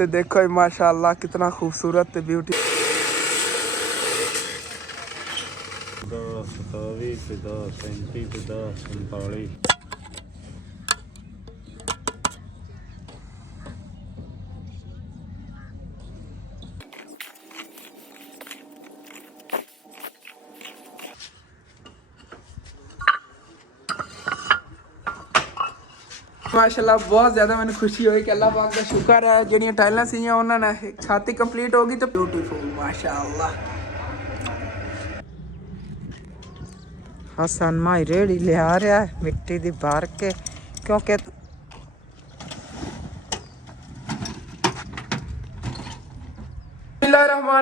तो देखो माशाअल्लाह कितना खूबसूरत ब्यूटी। 10 27 ਤੇ 10 37 ਤੇ 10 39। माशाल्लाह बहुत ज़्यादा मैंने खुशी हुई कि अल्लाह पाक का शुक्र है जो टाइलें सी उन्होंने छाती कंप्लीट होगी तो ब्यूटीफुल माशाल्लाह। हसन माई रेड़ी ले आ रहा है मिट्टी दी भर के क्योंकि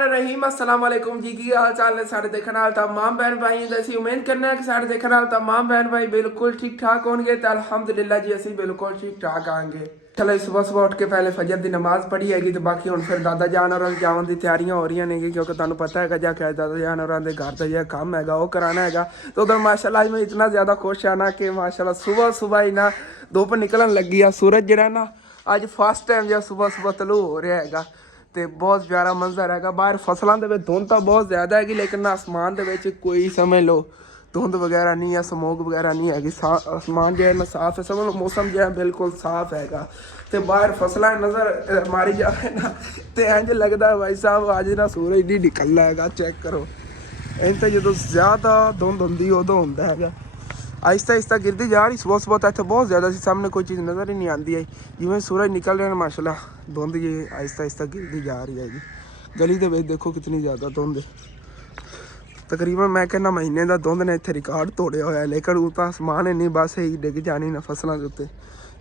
रहीम अस्सलाम वालेकुम जी की हाल चाल है सारे देखने वाले तमाम बहन भाई असी उम्मीद करने कि सारे देखने वाले तमाम बहन भाई बिल्कुल ठीक ठाक होंगे तो अल्हम्दुलिल्लाह जी असी बिल्कुल ठीक ठाक आएंगे। चलो सुबह सुबह उठ के पहले फजर की नमाज पढ़ी हैगी तो बाकी हम फिर दादा जान और जावन की तैयारियां हो रही ने क्योंकि तुहानू पता है जाके दादा जान और घर का जो काम है वो कराना है तो उधर माशाल्लाह आज मैं इतना ज़्यादा खुश है ना कि माशाल्लाह सुबह सुबह ही ना धुप निकलन लगी है। सूरज जो ना अज फर्स्ट टाइम जो सुबह सुबह तलू हो रहा है तो बहुत प्यारा मंजर है। बाहर फसलों के धुंध तो बहुत ज़्यादा हैगी लेकिन आसमान के कोई समझ लो धुंध वगैरह नहीं है, स्मोक वगैरह नहीं हैगी। आसमान जो है ना साफ है, समझ लो मौसम जो है बिल्कुल साफ हैगा। तो बाहर फसलें नज़र मारी जाए ना तो इंज लगता है भाई साहब अज ना सूरज नहीं निकलना है। चेक करो इन तो जो ज़्यादा धुंध होंगी उदों होंदा है। आहिस्ता आहिस्ता गिरती जा रही सुबह सुबह तो इतने बहुत ज़्यादा सी सामने कोई चीज़ नज़र ही नहीं आती है। जिवें सूरज निकल रहा है माशाल्लाह धुंध ये आहिस्ता आहिस्ता गिरती जा रही है जी। गली के देखो कितनी ज़्यादा धुंध तकरीबन मैं कहना महीने का धुंध ने इतने रिकॉर्ड तोड़िया होया लेकिन वो तो आसमान है नहीं बस यही डिग जानी ना फसलों के उत्ते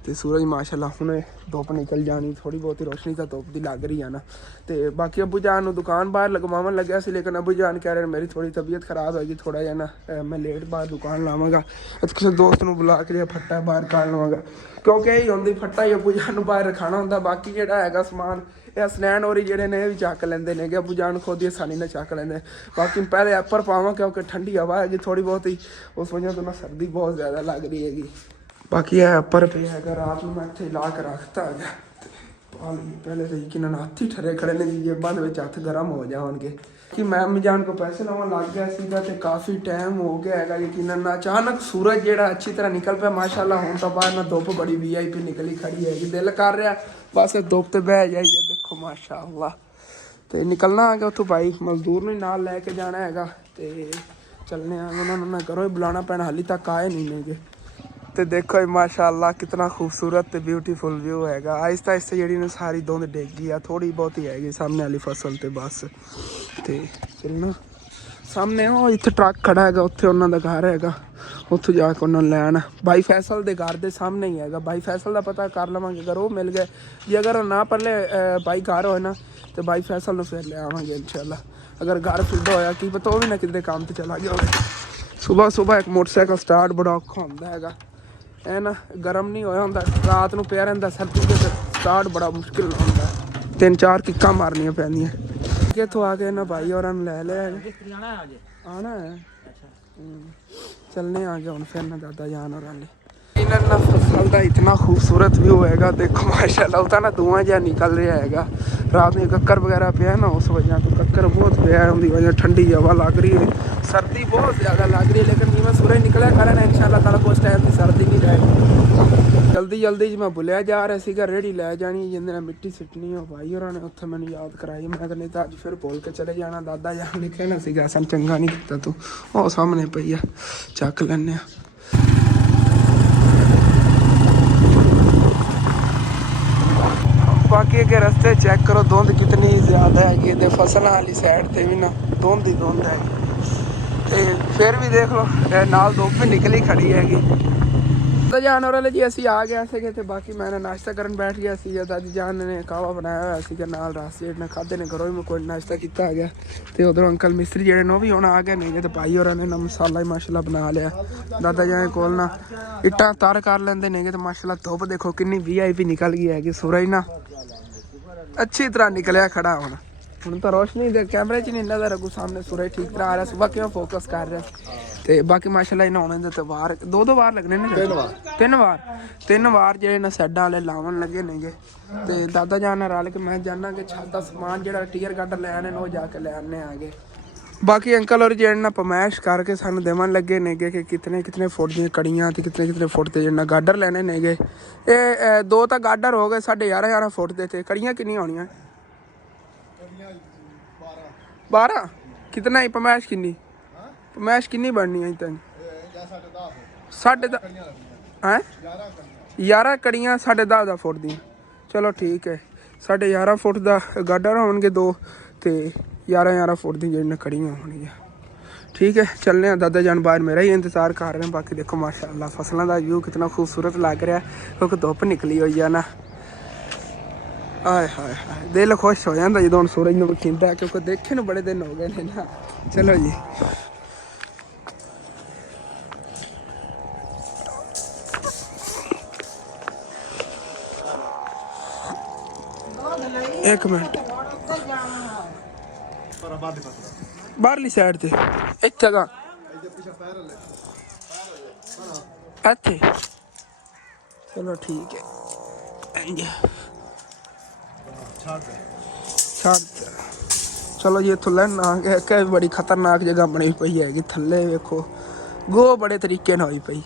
तो सूरज माशाल्लाह हुणे धुप निकल जानी थोड़ी बहुत रोशनी तो धुप की लग रही है ना। तो बाकी अबू जान दुकान बाहर लगवावन लग्या सी लेकिन अबू जान कह रहे मेरी थोड़ी तबीयत खराब होगी थोड़ा जा ना मैं लेट बाहर दुकान लावांगा किसी दोस्त को बुला के फट्टा बाहर काट लवांगा क्योंकि यही होंगी फट्टा ही अबू जान बाहर रखाना होंगे। बाकी जोड़ा है समान यह स्नैन और जोड़े ने भी चक लेंगे ने अबू जान खुद ही आसानी ने चक लेंगे। बाकी पहले ऐपर पावा क्योंकि ठंडी हवा हैगी थोड़ी बहुत ही उस वजह तो ना सर्दी बहुत ज़्यादा लग रही हैगी। बाकी है पर पे है रात में मैं इतने ला के रखता है पहले तो यकीन हाथ ही ठरे खड़े ने जेबां हथ गर्म हो जाएंगे कि मैं अम्मी को पैसे लावन लग गया सीगा तो काफ़ी टाइम हो गया है। यकीन अचानक सूरज जोड़ा अच्छी तरह निकल पाया माशाल्लाह हूँ तो बाहर ना धुप बड़ी VIP निकली खड़ी है कि दिल कर रहा बस धुप तो बह जाइए देखो माशाल्लाह। तो निकलना है उतों भाई मजदूर ने नाल लैके जाना है तो चलने उन्होंने घरों ही बुलाना पैना हाली तक आए नहीं ने। तो देखो माशाल्लाह कितना खूबसूरत ब्यूटीफुल व्यू हैगा। आहिस्ता आहिस्ता जी सारी धुंध डिग गई है थोड़ी बहुत ही हैगी सामने वाली फसल तो बस तो चलना सामने वो इतने ट्रक खड़ा है उत्थे उन्होंने घर है उत्थों जाके उन्होंने लैना भाई फैसल के घर के सामने ही है। भाई फैसल का पता कर लवेंगे अगर वो मिल गए जी अगर ना पहले भाई घर होए ना तो भाई फैसल में फिर ले आवेंगे इंशाल्लाह। अगर घर फिर होया कि पता वो भी ना कितने काम तो चला गया हो। सुबह सुबह एक मोटरसाइकिल स्टार्ट बड़ा औखा होंदा है है ना गर्म नहीं होया होंदा रात को पिया रहिंदा सर्दी के स्टार्ट बड़ा मुश्किल होंदा 3-4 किक्कां मारनियां पैंदियां कित्थों आ गए ना भाई और ले लिया आना है चलने आ गया हूँ फिर ना दादा जान और ना फसल का इतना खूबसूरत व्यू है देखो माशाल्लाह उतना ना धुआं जहा निकल रहा है। रात में कक्कर वगैरह पिया ना उस वजह तो कक्कर बहुत पिया है उनकी वजह ठंडी हवा लग रही है सर्दी बहुत ज़्यादा लग रही है लेकिन जिवें सूरज निकलिया कारण इंशाल्लाह ताला कुछ टाइम की सर्दी नहीं रहेगी। जल्दी जल्दी मैं भुलिया जा रहा सीगा रेड़ी लै जानी जिंदे मिट्टी सिटनी हो भाई और ने उत्थे मैंने याद कराई मैं नहीं तो अज फिर भूल के चले जाना दादा जान लिखे ना सीगा असन चंगा नहीं किया तू वो सामने पई है चक लैने। बाकी अगर रस्ते चेक करो धुंध कितनी ज़्यादा है फसलों वाली साइड से भी ना धुंध ही धुंध है तो फिर भी देख लो नाल धुप भी निकली खड़ी हैगी। तो जानवर वाले जी असी आ गए थे तो बाकी मैंने नाश्ता करन बैठ गया सी दादी जान ने कावा बनाया हुआ सी नाल रस ने खाधे ने घरों ही कोई नाश्ता किया गया तो उधरों अंकल मिस्त्री जेडे ने भी होना आ गए नहीं तो भाई और ने ना मसाला ही माशाल्लाह बना लिया। दादा जान कोल ना इट्टां तर कर लेंदे ने तो माशाल्लाह धुप देखो कितनी VIP निकल गई है। सूरज ना अच्छी तरह निकलिया खड़ा होना ਹੁਣ ਤਾਂ ਰੋਸ਼ਨੀ ਦੇ ਕੈਮਰੇ 'ਚ ਨਹੀਂ ਇੰਨਾ ਦਾ ਰਗੂ ਸਾਹਮਣੇ ਸੂਰਜ ਠੀਕ ਤਰ੍ਹਾਂ ਆ ਰਿਹਾ ਸੁਬਾ ਕਿਵੇਂ ਫੋਕਸ ਕਰ ਰਿਹਾ ਤੇ ਬਾਕੀ ਮਾਸ਼ਾਅੱਲਾ ਇਹਨਾਂ ਆਉਣੇ ਦੇ ਤੇ ਵਾਰ ਦੋ ਵਾਰ ਲੱਗਣੇ ਨੇ ਤਿੰਨ ਵਾਰ ਜਿਹੜੇ ਨਾ ਸਾਈਡਾਂ ਵਾਲੇ ਲਾਵਣ ਲੱਗੇ ਨੇਗੇ ਤੇ ਦਾਦਾ ਜਾਨ ਨਾਲ ਰਲ ਕੇ ਮੈਂ ਜਾਣਾ ਕਿ ਛੱਤ ਦਾ ਸਮਾਨ ਜਿਹੜਾ ਟੀਅਰ ਗੱਡ ਲੈ ਆਣੇ ਨੇ ਉਹ ਜਾ ਕੇ ਲੈ ਆਣੇ ਆਗੇ ਬਾਕੀ ਅੰਕਲ ਔਰ ਜਿਹੜੇ ਨਾ ਪਮਾਇਸ਼ ਕਰਕੇ ਸਾਨੂੰ ਦੇਵਣ ਲੱਗੇ ਨੇਗੇ ਕਿ ਕਿਤਨੇ ਫੁੱਟ ਦੀਆਂ ਕੜੀਆਂ ਤੇ ਕਿਤਨੇ ਫੁੱਟ ਤੇ ਜਿਹੜਾ ਗਾਡਰ ਲੈਣੇ ਨੇਗੇ ਇਹ ਦੋ ਤਾਂ ਗਾਡਰ ਹੋ ਗਏ 11.5 ਫੁੱਟ ਦੇ ਤੇ ਕੜੀਆਂ ਕਿੰਨੀਆਂ ਹੋਣੀਆਂ 12 ਕਿਤਨਾ ਹੀ ਪਮਾਇਸ਼ ਕਿੰਨੀ ਬਣਨੀ ਹੈ ਤਾਂ 10.5 ਹੈ 11 ਕੜੀਆਂ 10.5 ਫੁੱਟ ਦੀਆਂ ਚਲੋ ਠੀਕ ਹੈ 11.5 ਫੁੱਟ ਦਾ ਗਾਡਰ ਹੋਣਗੇ ਦੋ ਤੇ 11 ਫੁੱਟ ਦੀ ਜਿਹੜੀਆਂ ਕੜੀਆਂ ਹੋਣਗੀਆਂ ਠੀਕ ਹੈ ਚੱਲਨੇ ਆ ਦਾਦਾ ਜਾਨ ਬਾਹਰ ਮੇਰਾ ਹੀ ਇੰਤਜ਼ਾਰ ਕਰ ਰਹੇ ਬਾਕੀ ਦੇਖੋ ਮਾਸ਼ਾਅੱਲਾ ਫਸਲਾਂ ਦਾ ਵਿਊ ਕਿਤਨਾ ਖੂਬਸੂਰਤ ਲੱਗ ਰਿਹਾ ਕਿਉਂਕਿ ਧੁੱਪ ਨਿਕਲੀ ਹੋਈ ਆ ਨਾ ਆਏ ਹਾਏ ਹਾਏ ਦਿਲ ਖੁਸ਼ ਹੋ ਜਾਂਦਾ ਜਦੋਂ ਹੁਣ ਸੂਰਜ ਨੂੰ ਵਿਖਿੰਦਾ ਕਿਉਂਕਿ ਦੇਖੇ ਨੂੰ ਬੜੇ ਦਿਨ ਹੋ ਗਏ ਨੇ ਨਾ ਚਲੋ ਜੀ ਇੱਕ ਮਿੰਟ ਬਾਹਰਲੀ ਸਾਈਡ ਤੇ ਇੱਥੇ ਦਾ ਇੱਥੇ ਚਲੋ ਠੀਕ ਹੈ ਛੱਡ ਚਲੋ ਜੀ ਇੱਥੋਂ ਲੈਣਾ ਕਿ ਬੜੀ ਖਤਰਨਾਕ ਜਗ੍ਹਾ ਬਣੀ ਪਈ ਹੈਗੀ ਥੱਲੇ ਵੇਖੋ ਗੋ ਬੜੇ ਤਰੀਕੇ ਨਾਲ ਹੋਈ ਪਈ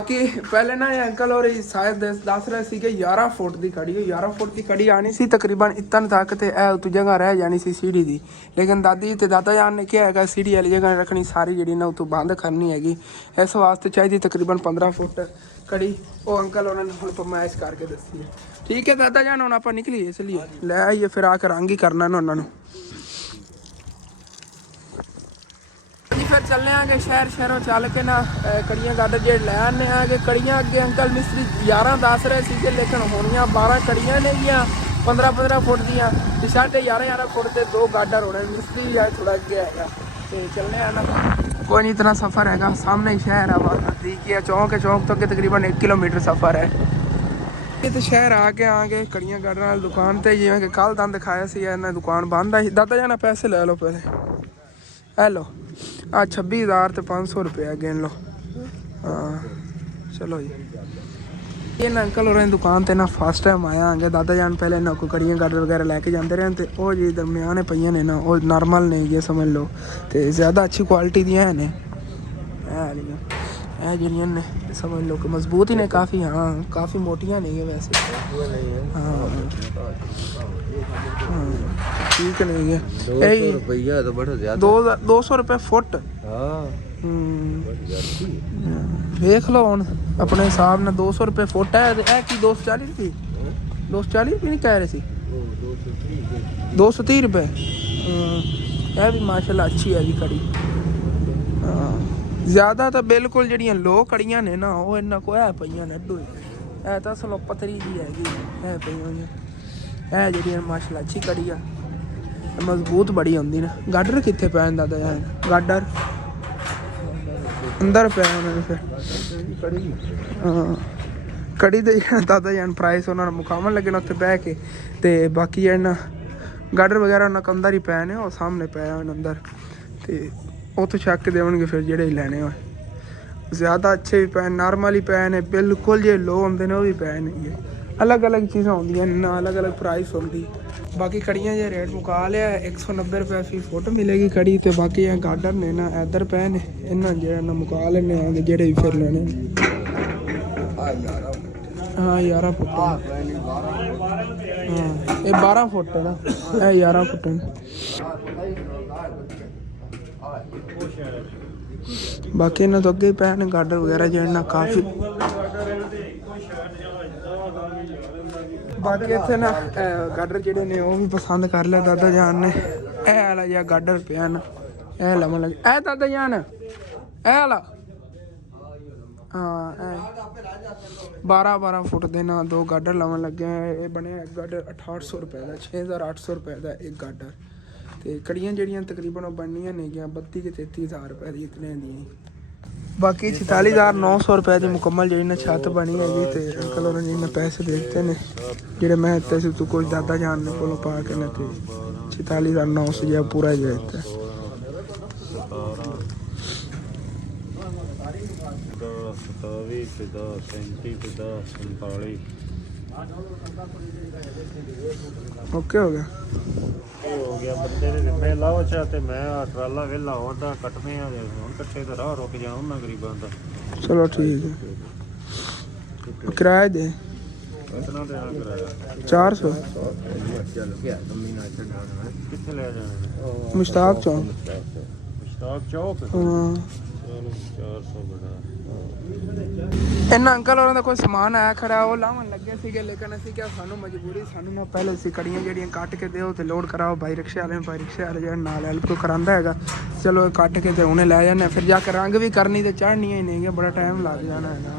ਕਿ ਪਹਿਲੇ ਨਾ ਇਹ ਅੰਕਲ ਔਰ ਸ਼ਾਇਦ ਦੱਸ ਰਹੇ ਸੀ ਕਿ 11 ਫੁੱਟ ਦੀ ਕੜੀ 11 ਫੁੱਟ ਦੀ ਕੜੀ ਆਣੀ ਸੀ ਤਕਰੀਬਨ ਇਤਨ ਤੱਕ ਤੇ ਇਹ ਉਤ ਜਗ੍ਹਾ ਰਹਿ ਜਾਣੀ ਸੀ ਸੀੜੀ ਦੀ ਲੇਕਿਨ ਦਾਦੀ ਤੇ ਦਾਦਾ ਜਾਨ ਨੇ ਕਿਹਾ ਹੈਗਾ ਸੀੜੀ ਵਾਲੀ ਜਗ੍ਹਾ ਰੱਖਣੀ ਸਾਰੀ ਜਿਹੜੀ ਨਾ ਉਤੋਂ ਬੰਦ ਕਰਨੀ ਹੈਗੀ ਇਸ ਵਾਸਤੇ ਚਾਹੀਦੀ ਤਕਰੀਬਨ 15 ਫੁੱਟ ਕੜੀ ਉਹ ਅੰਕਲ ਉਹਨਾਂ ਨੇ ਹੁਣ ਫਰਮਾਇਸ਼ ਕਰਕੇ ਦੱਸੀ ਹੈ ਠੀਕ ਹੈ ਦਾਦਾ ਜਾਨ ਹੁਣ ਆਪਾਂ ਨਿਕਲੀਏ ਚਲੀਏ ਲੈ ਆਈਏ ਫਿਰ ਆ ਕੇ ਰੰਗ ਹੀ ਕਰਨਾ ਨਾ ਉਹਨਾਂ ਨੂੰ ਫਿਰ ਚੱਲਨੇ ਆਗੇ ਸ਼ਹਿਰੋਂ ਚੱਲ ਕੇ ਨਾ ਕੜੀਆਂ ਗੱਡ ਜਿਹੜੇ ਲੈ ਆਨੇ ਆਗੇ ਕੜੀਆਂ ਅੱਗੇ ਅੰਕਲ ਮਿਸਤਰੀ 11 ਦੱਸ ਰਹੇ ਸੀਗੇ ਲੇਕਿਨ ਹੋਣੀਆਂ 12 ਕੜੀਆਂ ਨੇਗੀਆਂ 15 ਫੁੱਟ ਦੀਆਂ ਤੇ 11.5 ਫੁੱਟ ਦੇ ਦੋ ਗਾਡਰ ਹੋਣੇ ਮਿਸਤਰੀ ਆ ਥੋੜਾ ਅੱਗੇ ਹੈਗਾ ਤੇ ਚੱਲਨੇ ਆ ਨਾ ਕੋਈ ਨਹੀਂ ਇਤਨਾ ਸਫ਼ਰ ਹੈਗਾ ਸਾਹਮਣੇ ਹੀ ਸ਼ਹਿਰ ਆ ਨਜ਼ਦੀਕ ਹੈ ਚੌਂਕ ਤੋਂ ਅੱਗੇ ਤਕਰੀਬਨ 1 ਕਿਲੋਮੀਟਰ ਸਫ਼ਰ ਹੈ ਤੇ ਸ਼ਹਿਰ ਆ ਕੇ ਆਗੇ ਕੜੀਆਂ ਗੱਡਣ ਵਾਲੀ ਦੁਕਾਨ ਤੇ ਜਿਵੇਂ ਕਿ ਕੱਲ ਦੰਦ ਦਿਖਾਇਆ ਸੀ ਇਹਨਾਂ ਦੁਕਾਨ ਬੰਦ ਆ ਦਾਦਾ ਜਾਨਾ ਪੈਸੇ ਲੈ ਲਓ ਪਹਿਲੇ ਹੈਲੋ ਆ 26,000 ਤੇ 500 रुपया गिन लो हाँ चलो जी ये ना अंकल और दुकान ते ना फर्स्ट टाइम आया आगे दादा जान पहले ना कोई कड़ियाँ गाडर वगैरह लैके जाते रहे तो वो जी दरम्यान पईयां ने ना वो नॉर्मल ने ये समझ लो तो ज़्यादा अच्छी क्वालिटी दी है ने जड़ियाँ ने समझ लो कि मजबूत ही ने काफ़ी हाँ काफ़ी मोटियाँ नहीं है वैसे हाँ ठीक नहीं है 200 रुपया तो बड़ा ज़्यादा 200 रुपये फुट देख लो हम अपने हिसाब ਨਾਲ 200 रुपये फुट है ਇਹ ਕੀ 240 रुपये 240 रुपये नहीं कह रहे सी 230 रुपये ਇਹ ਵੀ ਮਾਸ਼ਾਅੱਲਾ अच्छी है जी कड़ी ਜ਼ਿਆਦਾ ਤਾਂ ਬਿਲਕੁਲ ਜਿਹੜੀਆਂ ਲੋ ਕੜੀਆਂ ਨੇ ਨਾ ਉਹ ਇਹਨਾਂ ਕੋ ਹੈ ਪਈਆਂ ਨੇ ਅੱਡੋ ਇਹ ਤਾਂ ਸਲੋ ਪਤਰੀ ਦੀ ਹੈਗੀ ਇਹ ਪਈਆਂ ਇਹ ਜਿਹੜੀਆਂ ਮਾਸ਼ਾਅੱਲਾ ਅੱਛੀ ਕੜੀ ਆ ਮਜ਼ਬੂਤ ਬੜੀ ਹੁੰਦੀ ਨਾ ਗਾਡਰ ਕਿੱਥੇ ਪੈਣ ਦਾਦਾ ਯਾਰ ਗਾਡਰ ਅੰਦਰ ਪਿਆ ਉਹਨਾਂ ਨੇ ਫਿਰ ਹਾਂ ਕੜੀ ਦੇ ਦਾਦਾ ਜਾਨ ਪ੍ਰਾਈਸ ਉਹਨਾਂ ਨੂੰ ਮੁਕਾਮਲ ਲੱਗਣਾ ਉੱਥੇ ਬਹਿ ਕੇ ਤੇ ਬਾਕੀ ਇਹਨਾਂ ਗਾਡਰ ਵਗੈਰਾ ਉਹਨਾਂ ਕੰਦਰ ਹੀ ਪਏ ਨੇ ਉਹ ਸਾਹਮਣੇ ਪਿਆ ਉਹਨਾਂ ਅੰਦਰ ਤੇ ਉੱਥੋਂ ਛੱਕ ਕੇ ਦੇਵਣਗੇ ਫਿਰ ਜਿਹੜੇ ਲੈਣੇ ਹੋਏ ਜ਼ਿਆਦਾ ਅੱਛੇ ਵੀ ਪਏ ਨॉर्मल ही ਪਏ ਨੇ ਬਿਲਕੁਲ ਜੇ ਲੋ ਹੁੰਦੇ ਨੇ ਉਹ ਵੀ ਪਏ ਨੇ अलग चीज़ा होंगे ना अलग प्राइस होंगी बाकी कड़ियाँ जो रेट मुका लिया 190 रुपये फी फुट मिलेगी कड़ी तो बाकी ये गाडर ने ना इधर पे ने इन्होंने जो मुका लेने आगे जेडे भी फिर लेने हाँ 11 फुट हाँ ये 12 फुट है ना ये 11 फुट है बाकी इन्होंने तो अगे पे ने गाडर वगैरह जो काफ़ी बाकी इतने ना गाडर जेडे ने वो भी पसंद कर लिया दादा जान ने ए वाला या गाडर पिया ना ए लवन लग ए दादा जान ए वाला हाँ 12 फुट के ना दो गाडर लवन लगे ये बने गाडर 6800 रुपये का 6800 रुपये का एक गाडर तो कड़ियाँ जड़ियाँ तकरीबन बननियां ने गया 32 के 33,000 रुपये दी इतने दी बाकी 46,900 रुपये की मुकम्मल जी छत बनी हैगी तो अंकल उन्होंने पैसे देते हैं जेडे मैं दिते तू कुछ दादा जान ने को पा के ना तो 46,900 ਜਿਹਾ ਪੂਰਾ ਹੀ ਦਿੱਤਾ। 27 ਤੇ 10 37 ਤੇ 10 47 ਓਕੇ ਹੋ ਗਿਆ। ਇਹ ਹੋ ਗਿਆ ਬੰਦੇ ਦੇ ਜ਼ਿੰਮੇ ਲਾਓ ਚਾ ਤੇ ਮੈਂ ਆ ਟਰਾਲਾ ਵੇਲਾ ਹੁੰਦਾ ਕੱਟਦੇ ਆ ਹੁਣ ਕੱਟੇ ਤੇ ਰਾਹ ਰੁਕ ਜਾ ਉਹਨਾਂ ਗਰੀਬਾਂ ਦਾ। ਚਲੋ ਠੀਕ ਹੈ। ਕਿਰਾਇਆ ਦੇ ਇਤਨਾ ਤੇ ਆ ਕਰਾਇਆ 400 ਕਿੱਥੇ ਲੈ ਜਾਣਾ? ਮੁਸ਼ਤਾਕ ਚੌਂਕ। ਮੁਸ਼ਤਾਕ ਚੌਕ। ਹਾਂ ਚਲੋ 400 ਬੜਾ। ਇਹਨਾਂ ਅੰਕਲ ਹੋਰਾਂ ਦਾ ਕੋਈ ਸਮਾਨ ਆਇਆ ਖੜਾ, ਉਹ ਲਾਵਣ ਲੱਗੇ ਸੀਗੇ, ਲੇਕਿਨ ਅਸੀਂ ਕਿਹਾ ਸਾਨੂੰ ਮਜਬੂਰੀ, ਸਾਨੂੰ ਨਾ ਪਹਿਲੇ ਅਸੀਂ ਕੜੀਆਂ ਜਿਹੜੀਆਂ ਕੱਟ ਕੇ ਦਿਓ ਤੇ ਲੋਡ ਕਰਾਓ ਭਾਈ ਰਿਕਸ਼ੇ ਵਾਲੇ ਨੂੰ। ਭਾਈ ਰਿਕਸ਼ੇ ਵਾਲੇ ਜਿਹੜਾ ਨਾਲ ਹੈਲਪ ਤੋਂ ਕਰਾਉਂਦਾ ਹੈਗਾ, ਚਲੋ ਇਹ ਕੱਟ ਕੇ ਤੇ ਉਹਨੇ ਲੈ ਜਾਂਦੇ, ਫਿਰ ਜਾ ਕੇ ਰੰਗ ਵੀ ਕਰਨੀ ਤੇ ਚੜ੍ਹਨੀਆਂ ਹੀ ਨਹੀਂ, ਬੜਾ ਟਾਈਮ ਲੱਗ ਜਾਣਾ ਹੈਗਾ।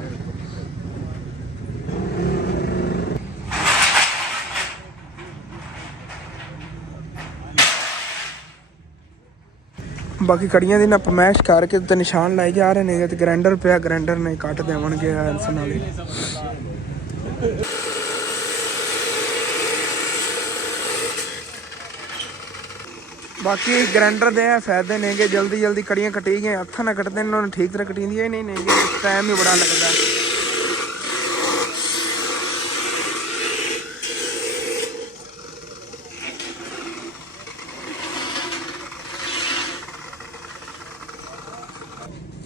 ਬਾਕੀ ਕੜੀਆਂ ਦੀ ਨਾ ਪਮੈਸ਼ ਕਰਕੇ ਤੇ ਨਿਸ਼ਾਨ ਲਾਏ ਜਾ ਰਹੇ ਨੇ ਤੇ ਗ੍ਰਾਈਂਡਰ ਪਿਆ, ਗ੍ਰਾਈਂਡਰ ਨੇ ਕੱਟ ਦੇਵਣਗੇ ਇਸ ਨਾਲ ਹੀ। ਬਾਕੀ ਗ੍ਰਾਈਂਡਰ ਦੇ ਫਾਇਦੇ ਨੇਗੇ, ਜਲਦੀ ਜਲਦੀ ਕੜੀਆਂ ਕੱਟੀ ਗਈਆਂ, ਹੱਥਾਂ ਨਾਲ ਕੱਟਦੇ ਇਹਨਾਂ ਨੂੰ ਠੀਕ ਤਰ੍ਹਾਂ ਕਟੀਂਦੀਆਂ ਹੀ ਨਹੀਂ ਨੇਗੇ, ਟਾਈਮ ਵੀ ਬੜਾ ਲੱਗਦਾ।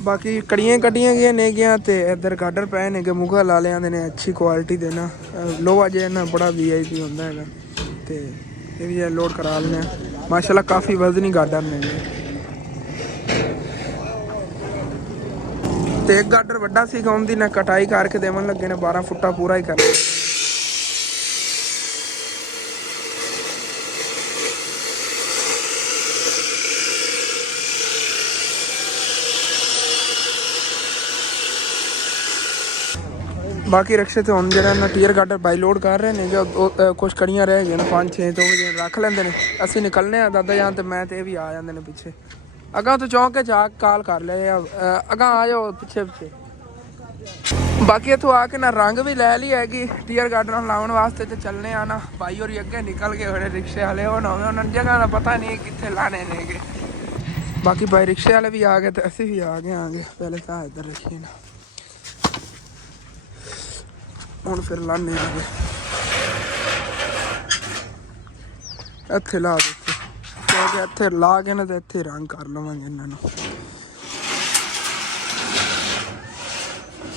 ਬਾਕੀ ਕੜੀਆਂ ਕੱਢੀਆਂ ਗਈਆਂ ਨੇਗੀਆਂ ਤੇ ਇੱਧਰ ਗਾਡਰ ਪਏ ਨੇਗੇ ਮੁਗਲ ਵਾਲਿਆਂ ਦੇ ਨੇ, ਅੱਛੀ ਕੁਆਲਿਟੀ ਦੇ ਨਾ, ਲੋਹਾ ਜਿਹਾ ਨਾ ਬੜਾ VIP ਹੁੰਦਾ ਹੈਗਾ, ਤੇ ਇਹ ਵੀ ਲੋਡ ਕਰਾ ਲੈਂਦੇ ਹਾਂ। ਮਾਸ਼ਾਅੱਲਾ ਕਾਫੀ ਵਜ਼ਨੀ ਗਾਡਰ ਨੇ ਤੇ ਇੱਕ ਗਾਡਰ ਵੱਡਾ ਸੀਗਾ, ਉਹਦੀ ਨਾ ਕਟਾਈ ਕਰਕੇ ਦੇਵਣ ਲੱਗੇ ਨੇ, 12 ਫੁੱਟਾ ਪੂਰਾ ਹੀ ਕਰਨਾ। ਬਾਕੀ ਰਿਕਸ਼ੇ ਤੇ ਹੁਣ ਜਿਹੜਾ ਨਾ ਟੀਅਰ ਗਾਡਰ ਬਾਈ ਲੋਡ ਕਰ ਰਹੇ ਨੇ, ਕੁਛ ਕੜੀਆਂ ਰਹਿ ਗਈਆਂ ਨੇ 5-6 ਤੋਂ ਵਜੇ ਰੱਖ ਲੈਂਦੇ ਨੇ। ਅਸੀਂ ਨਿਕਲਨੇ ਆ ਦਾਦਾ ਜਾਨ ਤੇ ਮੈਂ ਤੇ ਇਹ ਵੀ ਆ ਜਾਂਦੇ ਨੇ ਪਿੱਛੇ। ਅਗਾਂ ਤੋਂ ਚੌਂਕ 'ਚ ਆ ਕਾਲ ਕਰ ਲਿਆ, ਅਗਾਂ ਆ ਜਾਓ ਪਿੱਛੇ ਪਿੱਛੇ। ਬਾਕੀ ਇੱਥੋਂ ਆ ਕੇ ਨਾ ਰੰਗ ਵੀ ਲੈ ਲਈ ਹੈਗੀ ਟੀਅਰ ਗਾਡਰ ਲਾਉਣ ਵਾਸਤੇ, ਤੇ ਚੱਲਨੇ ਆ ਨਾ ਭਾਈ ਹੋਰੀ ਅੱਗੇ ਨਿਕਲ ਗਏ ਹੋਏ ਰਿਕਸ਼ੇ ਵਾਲੇ, ਉਹ ਨਾ ਹੋਵੇ ਉਹਨਾਂ ਨੂੰ ਜਗ੍ਹਾ ਦਾ ਪਤਾ ਨਹੀਂ ਕਿੱਥੇ ਲਾਣੇ ਨੇਗੇ। ਬਾਕੀ ਭਾਈ ਰਿਕਸ਼ੇ ਵਾਲੇ ਵੀ ਆ ਗਏ ਤੇ ਅਸੀਂ ਵੀ ਆ ਗਏ ਪਹਿਲੇ ਤਾਂ ਇੱਧਰ ਰੱਖੀਏ ਨਾ, ਹੁਣ ਫਿਰ ਲਾਣੇ ਆਗੇ ਇੱਥੇ ਲਾ ਦਿੱਤੇ, ਕਿਉਂਕਿ ਇੱਥੇ ਲਾ ਕੇ ਨਾ ਤੇ ਇੱਥੇ ਰੰਗ ਕਰ ਲਵਾਂਗੇ ਇਹਨਾਂ ਨੂੰ।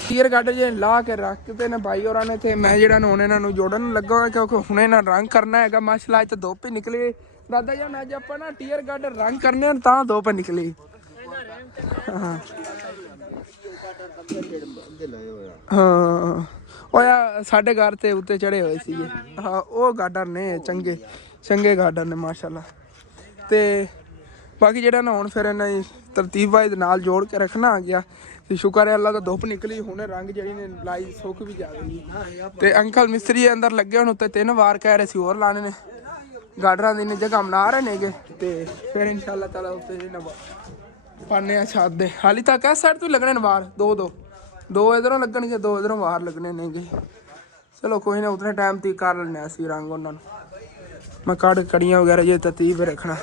ਟੀਅਰ ਗਾਡਰ ਜੇ ਲਾ ਕੇ ਰੱਖਦੇ ਨੇ ਭਾਈ ਹੋਰਾਂ ਨੇ, ਤੇ ਮੈਂ ਜਿਹੜਾ ਹੁਣ ਇਹਨਾਂ ਨੂੰ ਜੋੜਨ ਲੱਗਾ, ਕਿਉਂਕਿ ਹੁਣ ਇਹਨਾਂ ਰੰਗ ਕਰਨਾ ਹੈਗਾ। ਮਾਸ਼ਾਅੱਲਾ ਅੱਜ ਤਾਂ ਧੁੱਪ ਹੀ ਨਿਕਲੀ ਦਾਦਾ ਜੀ, ਅੱਜ ਆਪਾਂ ਨਾ ਟੀਅਰ ਗਾਡਰ ਰੰਗ ਕਰਨੇ ਤਾਂ ਧੁੱਪ ਨਿਕਲੀ। ਹਾਂ ਹਾਂ ਉਹ ਸਾਡੇ ਘਰ ਤੇ ਉੱਤੇ ਚੜੇ ਹੋਏ ਸੀਗੇ, ਹਾਂ ਉਹ ਗਾਡਰ ਨੇ ਚੰਗੇ ਗਾਡਰ ਨੇ ਮਾਸ਼ਾਅੱਲਾ। ਤੇ ਬਾਕੀ ਜਿਹੜਾ ਨਾ ਹੁਣ ਫਿਰ ਇਹਨਾਂ ਦੀ ਤਰਤੀਬ ਵਾਈਜ਼ ਨਾਲ ਜੋੜ ਕੇ ਰੱਖਣਾ ਆ ਗਿਆ, ਤੇ ਸ਼ੁਕਰ ਹੈ ਅੱਲਾ ਦਾ ਧੁੱਪ ਨਿਕਲੀ, ਹੁਣ ਰੰਗ ਜਿਹੜੀ ਨੇ ਲਾਈ ਸੁੱਕ ਵੀ ਜਾਵੇਗੀ। ਤੇ ਅੰਕਲ ਮਿਸਤਰੀ ਅੰਦਰ ਲੱਗੇ ਹੁਣ ਉੱਤੇ 3 ਵਾਰ ਕਹਿ ਰਹੇ ਸੀ ਹੋਰ ਲਾਣੇ ਨੇ, ਗਾਡਰਾਂ ਦੀ ਜਗ੍ਹਾ ਬਣਾ ਰਹੇ ਨੇਗੇ, ਤੇ ਫਿਰ ਇਨਸ਼ਾਅੱਲਾ ਤਾਲਾ ਉੱਤੇ ਪਾਣੇ ਆ ਛੱਤ ਦੇ। ਹਾਲੀ ਤੱਕ ਇਸ ਸਾਈਡ ਤੋਂ ਲੱਗਣੇ ਨੇ ਵਾਰ, ਦੋ ਇਧਰੋਂ ਲੱਗਣਗੇ, 2 ਇਧਰੋਂ ਵਾਰ ਲੱਗਣੇ ਨੇਗੇ। ਚਲੋ ਕੋਈ ਨਾ, ਉਤਨੇ ਟਾਈਮ ਤੱਕ ਕਰ ਲੈਣੇ ਅਸੀਂ ਰੰਗ ਉਹਨਾਂ ਨੂੰ। ਮੈਂ ਕੱਢ ਕੜੀਆਂ ਵਗੈਰਾ ਜੇ ਤਰਤੀਬ ਰੱਖਣਾ।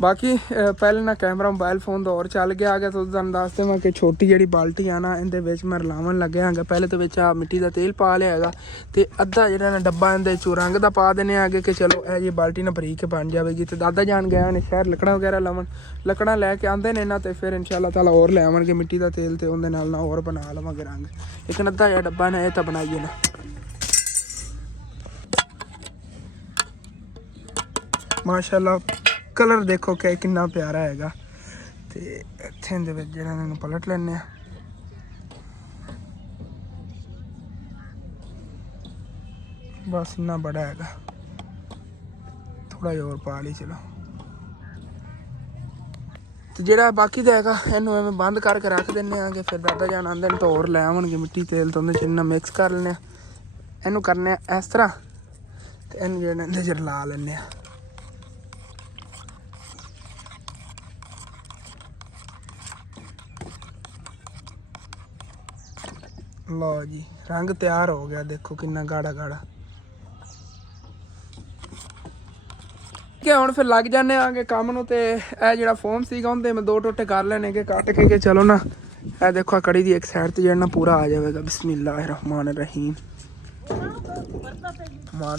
ਬਾਕੀ ਪਹਿਲੇ ਨਾ ਕੈਮਰਾ ਮੋਬਾਈਲ ਫੋਨ ਦਾ ਹੋਰ ਚੱਲ ਗਿਆ ਆ ਗਿਆ, ਤਾਂ ਤੁਹਾਨੂੰ ਦੱਸ ਦੇਵਾਂ ਕਿ ਛੋਟੀ ਜਿਹੜੀ ਬਾਲਟੀ ਆ ਨਾ, ਇਹਦੇ ਵਿੱਚ ਮੈਂ ਰਲਾਵਣ ਲੱਗਿਆ ਹੈਗਾ। ਪਹਿਲੇ ਤਾਂ ਵਿੱਚ ਆ ਮਿੱਟੀ ਦਾ ਤੇਲ ਪਾ ਲਿਆ ਹੈਗਾ, ਤੇ ਅੱਧਾ ਜਿਹੜਾ ਨਾ ਡੱਬਾ ਇਹਦੇ ਚੋਂ ਰੰਗ ਦਾ ਪਾ ਦਿੰਦੇ ਆਗੇ, ਕਿ ਚਲੋ ਇਹ ਜੀ ਬਾਲਟੀ ਨਾ ਭਰੀ ਕੇ ਬਣ ਜਾਵੇਗੀ। ਤੇ ਦਾਦਾ ਜਾਨ ਗਏ ਨੇ ਸ਼ਹਿਰ ਲੱਕੜਾਂ ਵਗੈਰਾ ਲਾਵਣ, ਲੱਕੜਾਂ ਲੈ ਕੇ ਆਉਂਦੇ ਨੇ ਨਾ, ਤੇ ਫਿਰ ਇਨਸ਼ਾਅੱਲਾ ਤਾਲਾ ਹੋਰ ਲੈ ਆਵਣਗੇ ਮਿੱਟੀ ਦਾ ਤੇਲ, ਤੇ ਉਹਦੇ ਨਾਲ ਨਾ ਹੋਰ ਬਣਾ ਲਵਾਂਗੇ ਰੰਗ। ਲੇਕਿਨ ਅੱਧਾ ਜਿਹਾ ਡੱਬਾ ਨਾ ਇਹ ਤਾਂ ਬਣਾਈਏ ਨਾ। ਮਾਸ਼ਾਅੱਲਾ ਕਲਰ ਦੇਖੋ ਕਿ ਕਿੰਨਾ ਪਿਆਰਾ ਹੈਗਾ। ਤੇ ਇੱਥੇ ਦੇ ਵਿੱਚ ਜਿਹੜਾ ਇਹਨੂੰ ਪਲਟ ਲੈਂਦੇ ਆ। ਬਸ ਇੰਨਾ ਬੜਾ ਹੈਗਾ, ਥੋੜਾ ਜਿਹਾ ਹੋਰ ਪਾ ਲਈ ਚਲੋ। ਤੇ ਜਿਹੜਾ ਬਾਕੀ ਦਾ ਹੈਗਾ ਇਹਨੂੰ ਐਵੇਂ ਬੰਦ ਕਰਕੇ ਰੱਖ ਦਿੰਦੇ ਆ ਕਿ ਫਿਰ ਦਾਦਾ ਜਾਨ ਆਉਂਦੇ ਨੇ ਤਾਂ ਹੋਰ ਲੈ ਆਉਣਗੇ ਮਿੱਟੀ ਤੇਲ ਤੋਂ ਉਹਦੇ 'ਚ ਇੰਨਾ ਮਿਕਸ ਕਰ ਲੈਂਦੇ ਆ। ਇਹਨੂੰ ਕਰਨੇ ਆ ਇਸ ਤਰ੍ਹਾਂ ਤੇ ਇਹਨੂੰ ਜਿਹੜਾ ਇਹਦੇ 'ਚ ਲਾ ਲੈਂਦੇ ਆ। ਲਓ ਜੀ ਰੰਗ ਤਿਆਰ ਹੋ ਗਿਆ, ਦੇਖੋ ਕਿੰਨਾ ਗਾੜਾ ਗਾੜਾ। ਕਿ ਹੁਣ ਫਿਰ ਲੱਗ ਜਾਂਦੇ ਆਗੇ ਕੰਮ ਨੂੰ। ਤੇ ਇਹ ਜਿਹੜਾ ਫੋਮ ਸੀਗਾ ਉਹਦੇ ਮੈਂ 2 ਟੋਟੇ ਕਰ ਲੈਣੇ ਕਿ ਕੱਟ ਕੇ ਚਲੋ ਨਾ। ਇਹ ਦੇਖੋ ਆ ਕੜੀ ਦੀ ਇੱਕ ਸਾਈਡ ਤੇ ਜਿਹੜਾ ਪੂਰਾ ਆ ਜਾਵੇਗਾ। ਬਿਸਮਿल्लाहिर्रहमानिर्रहीम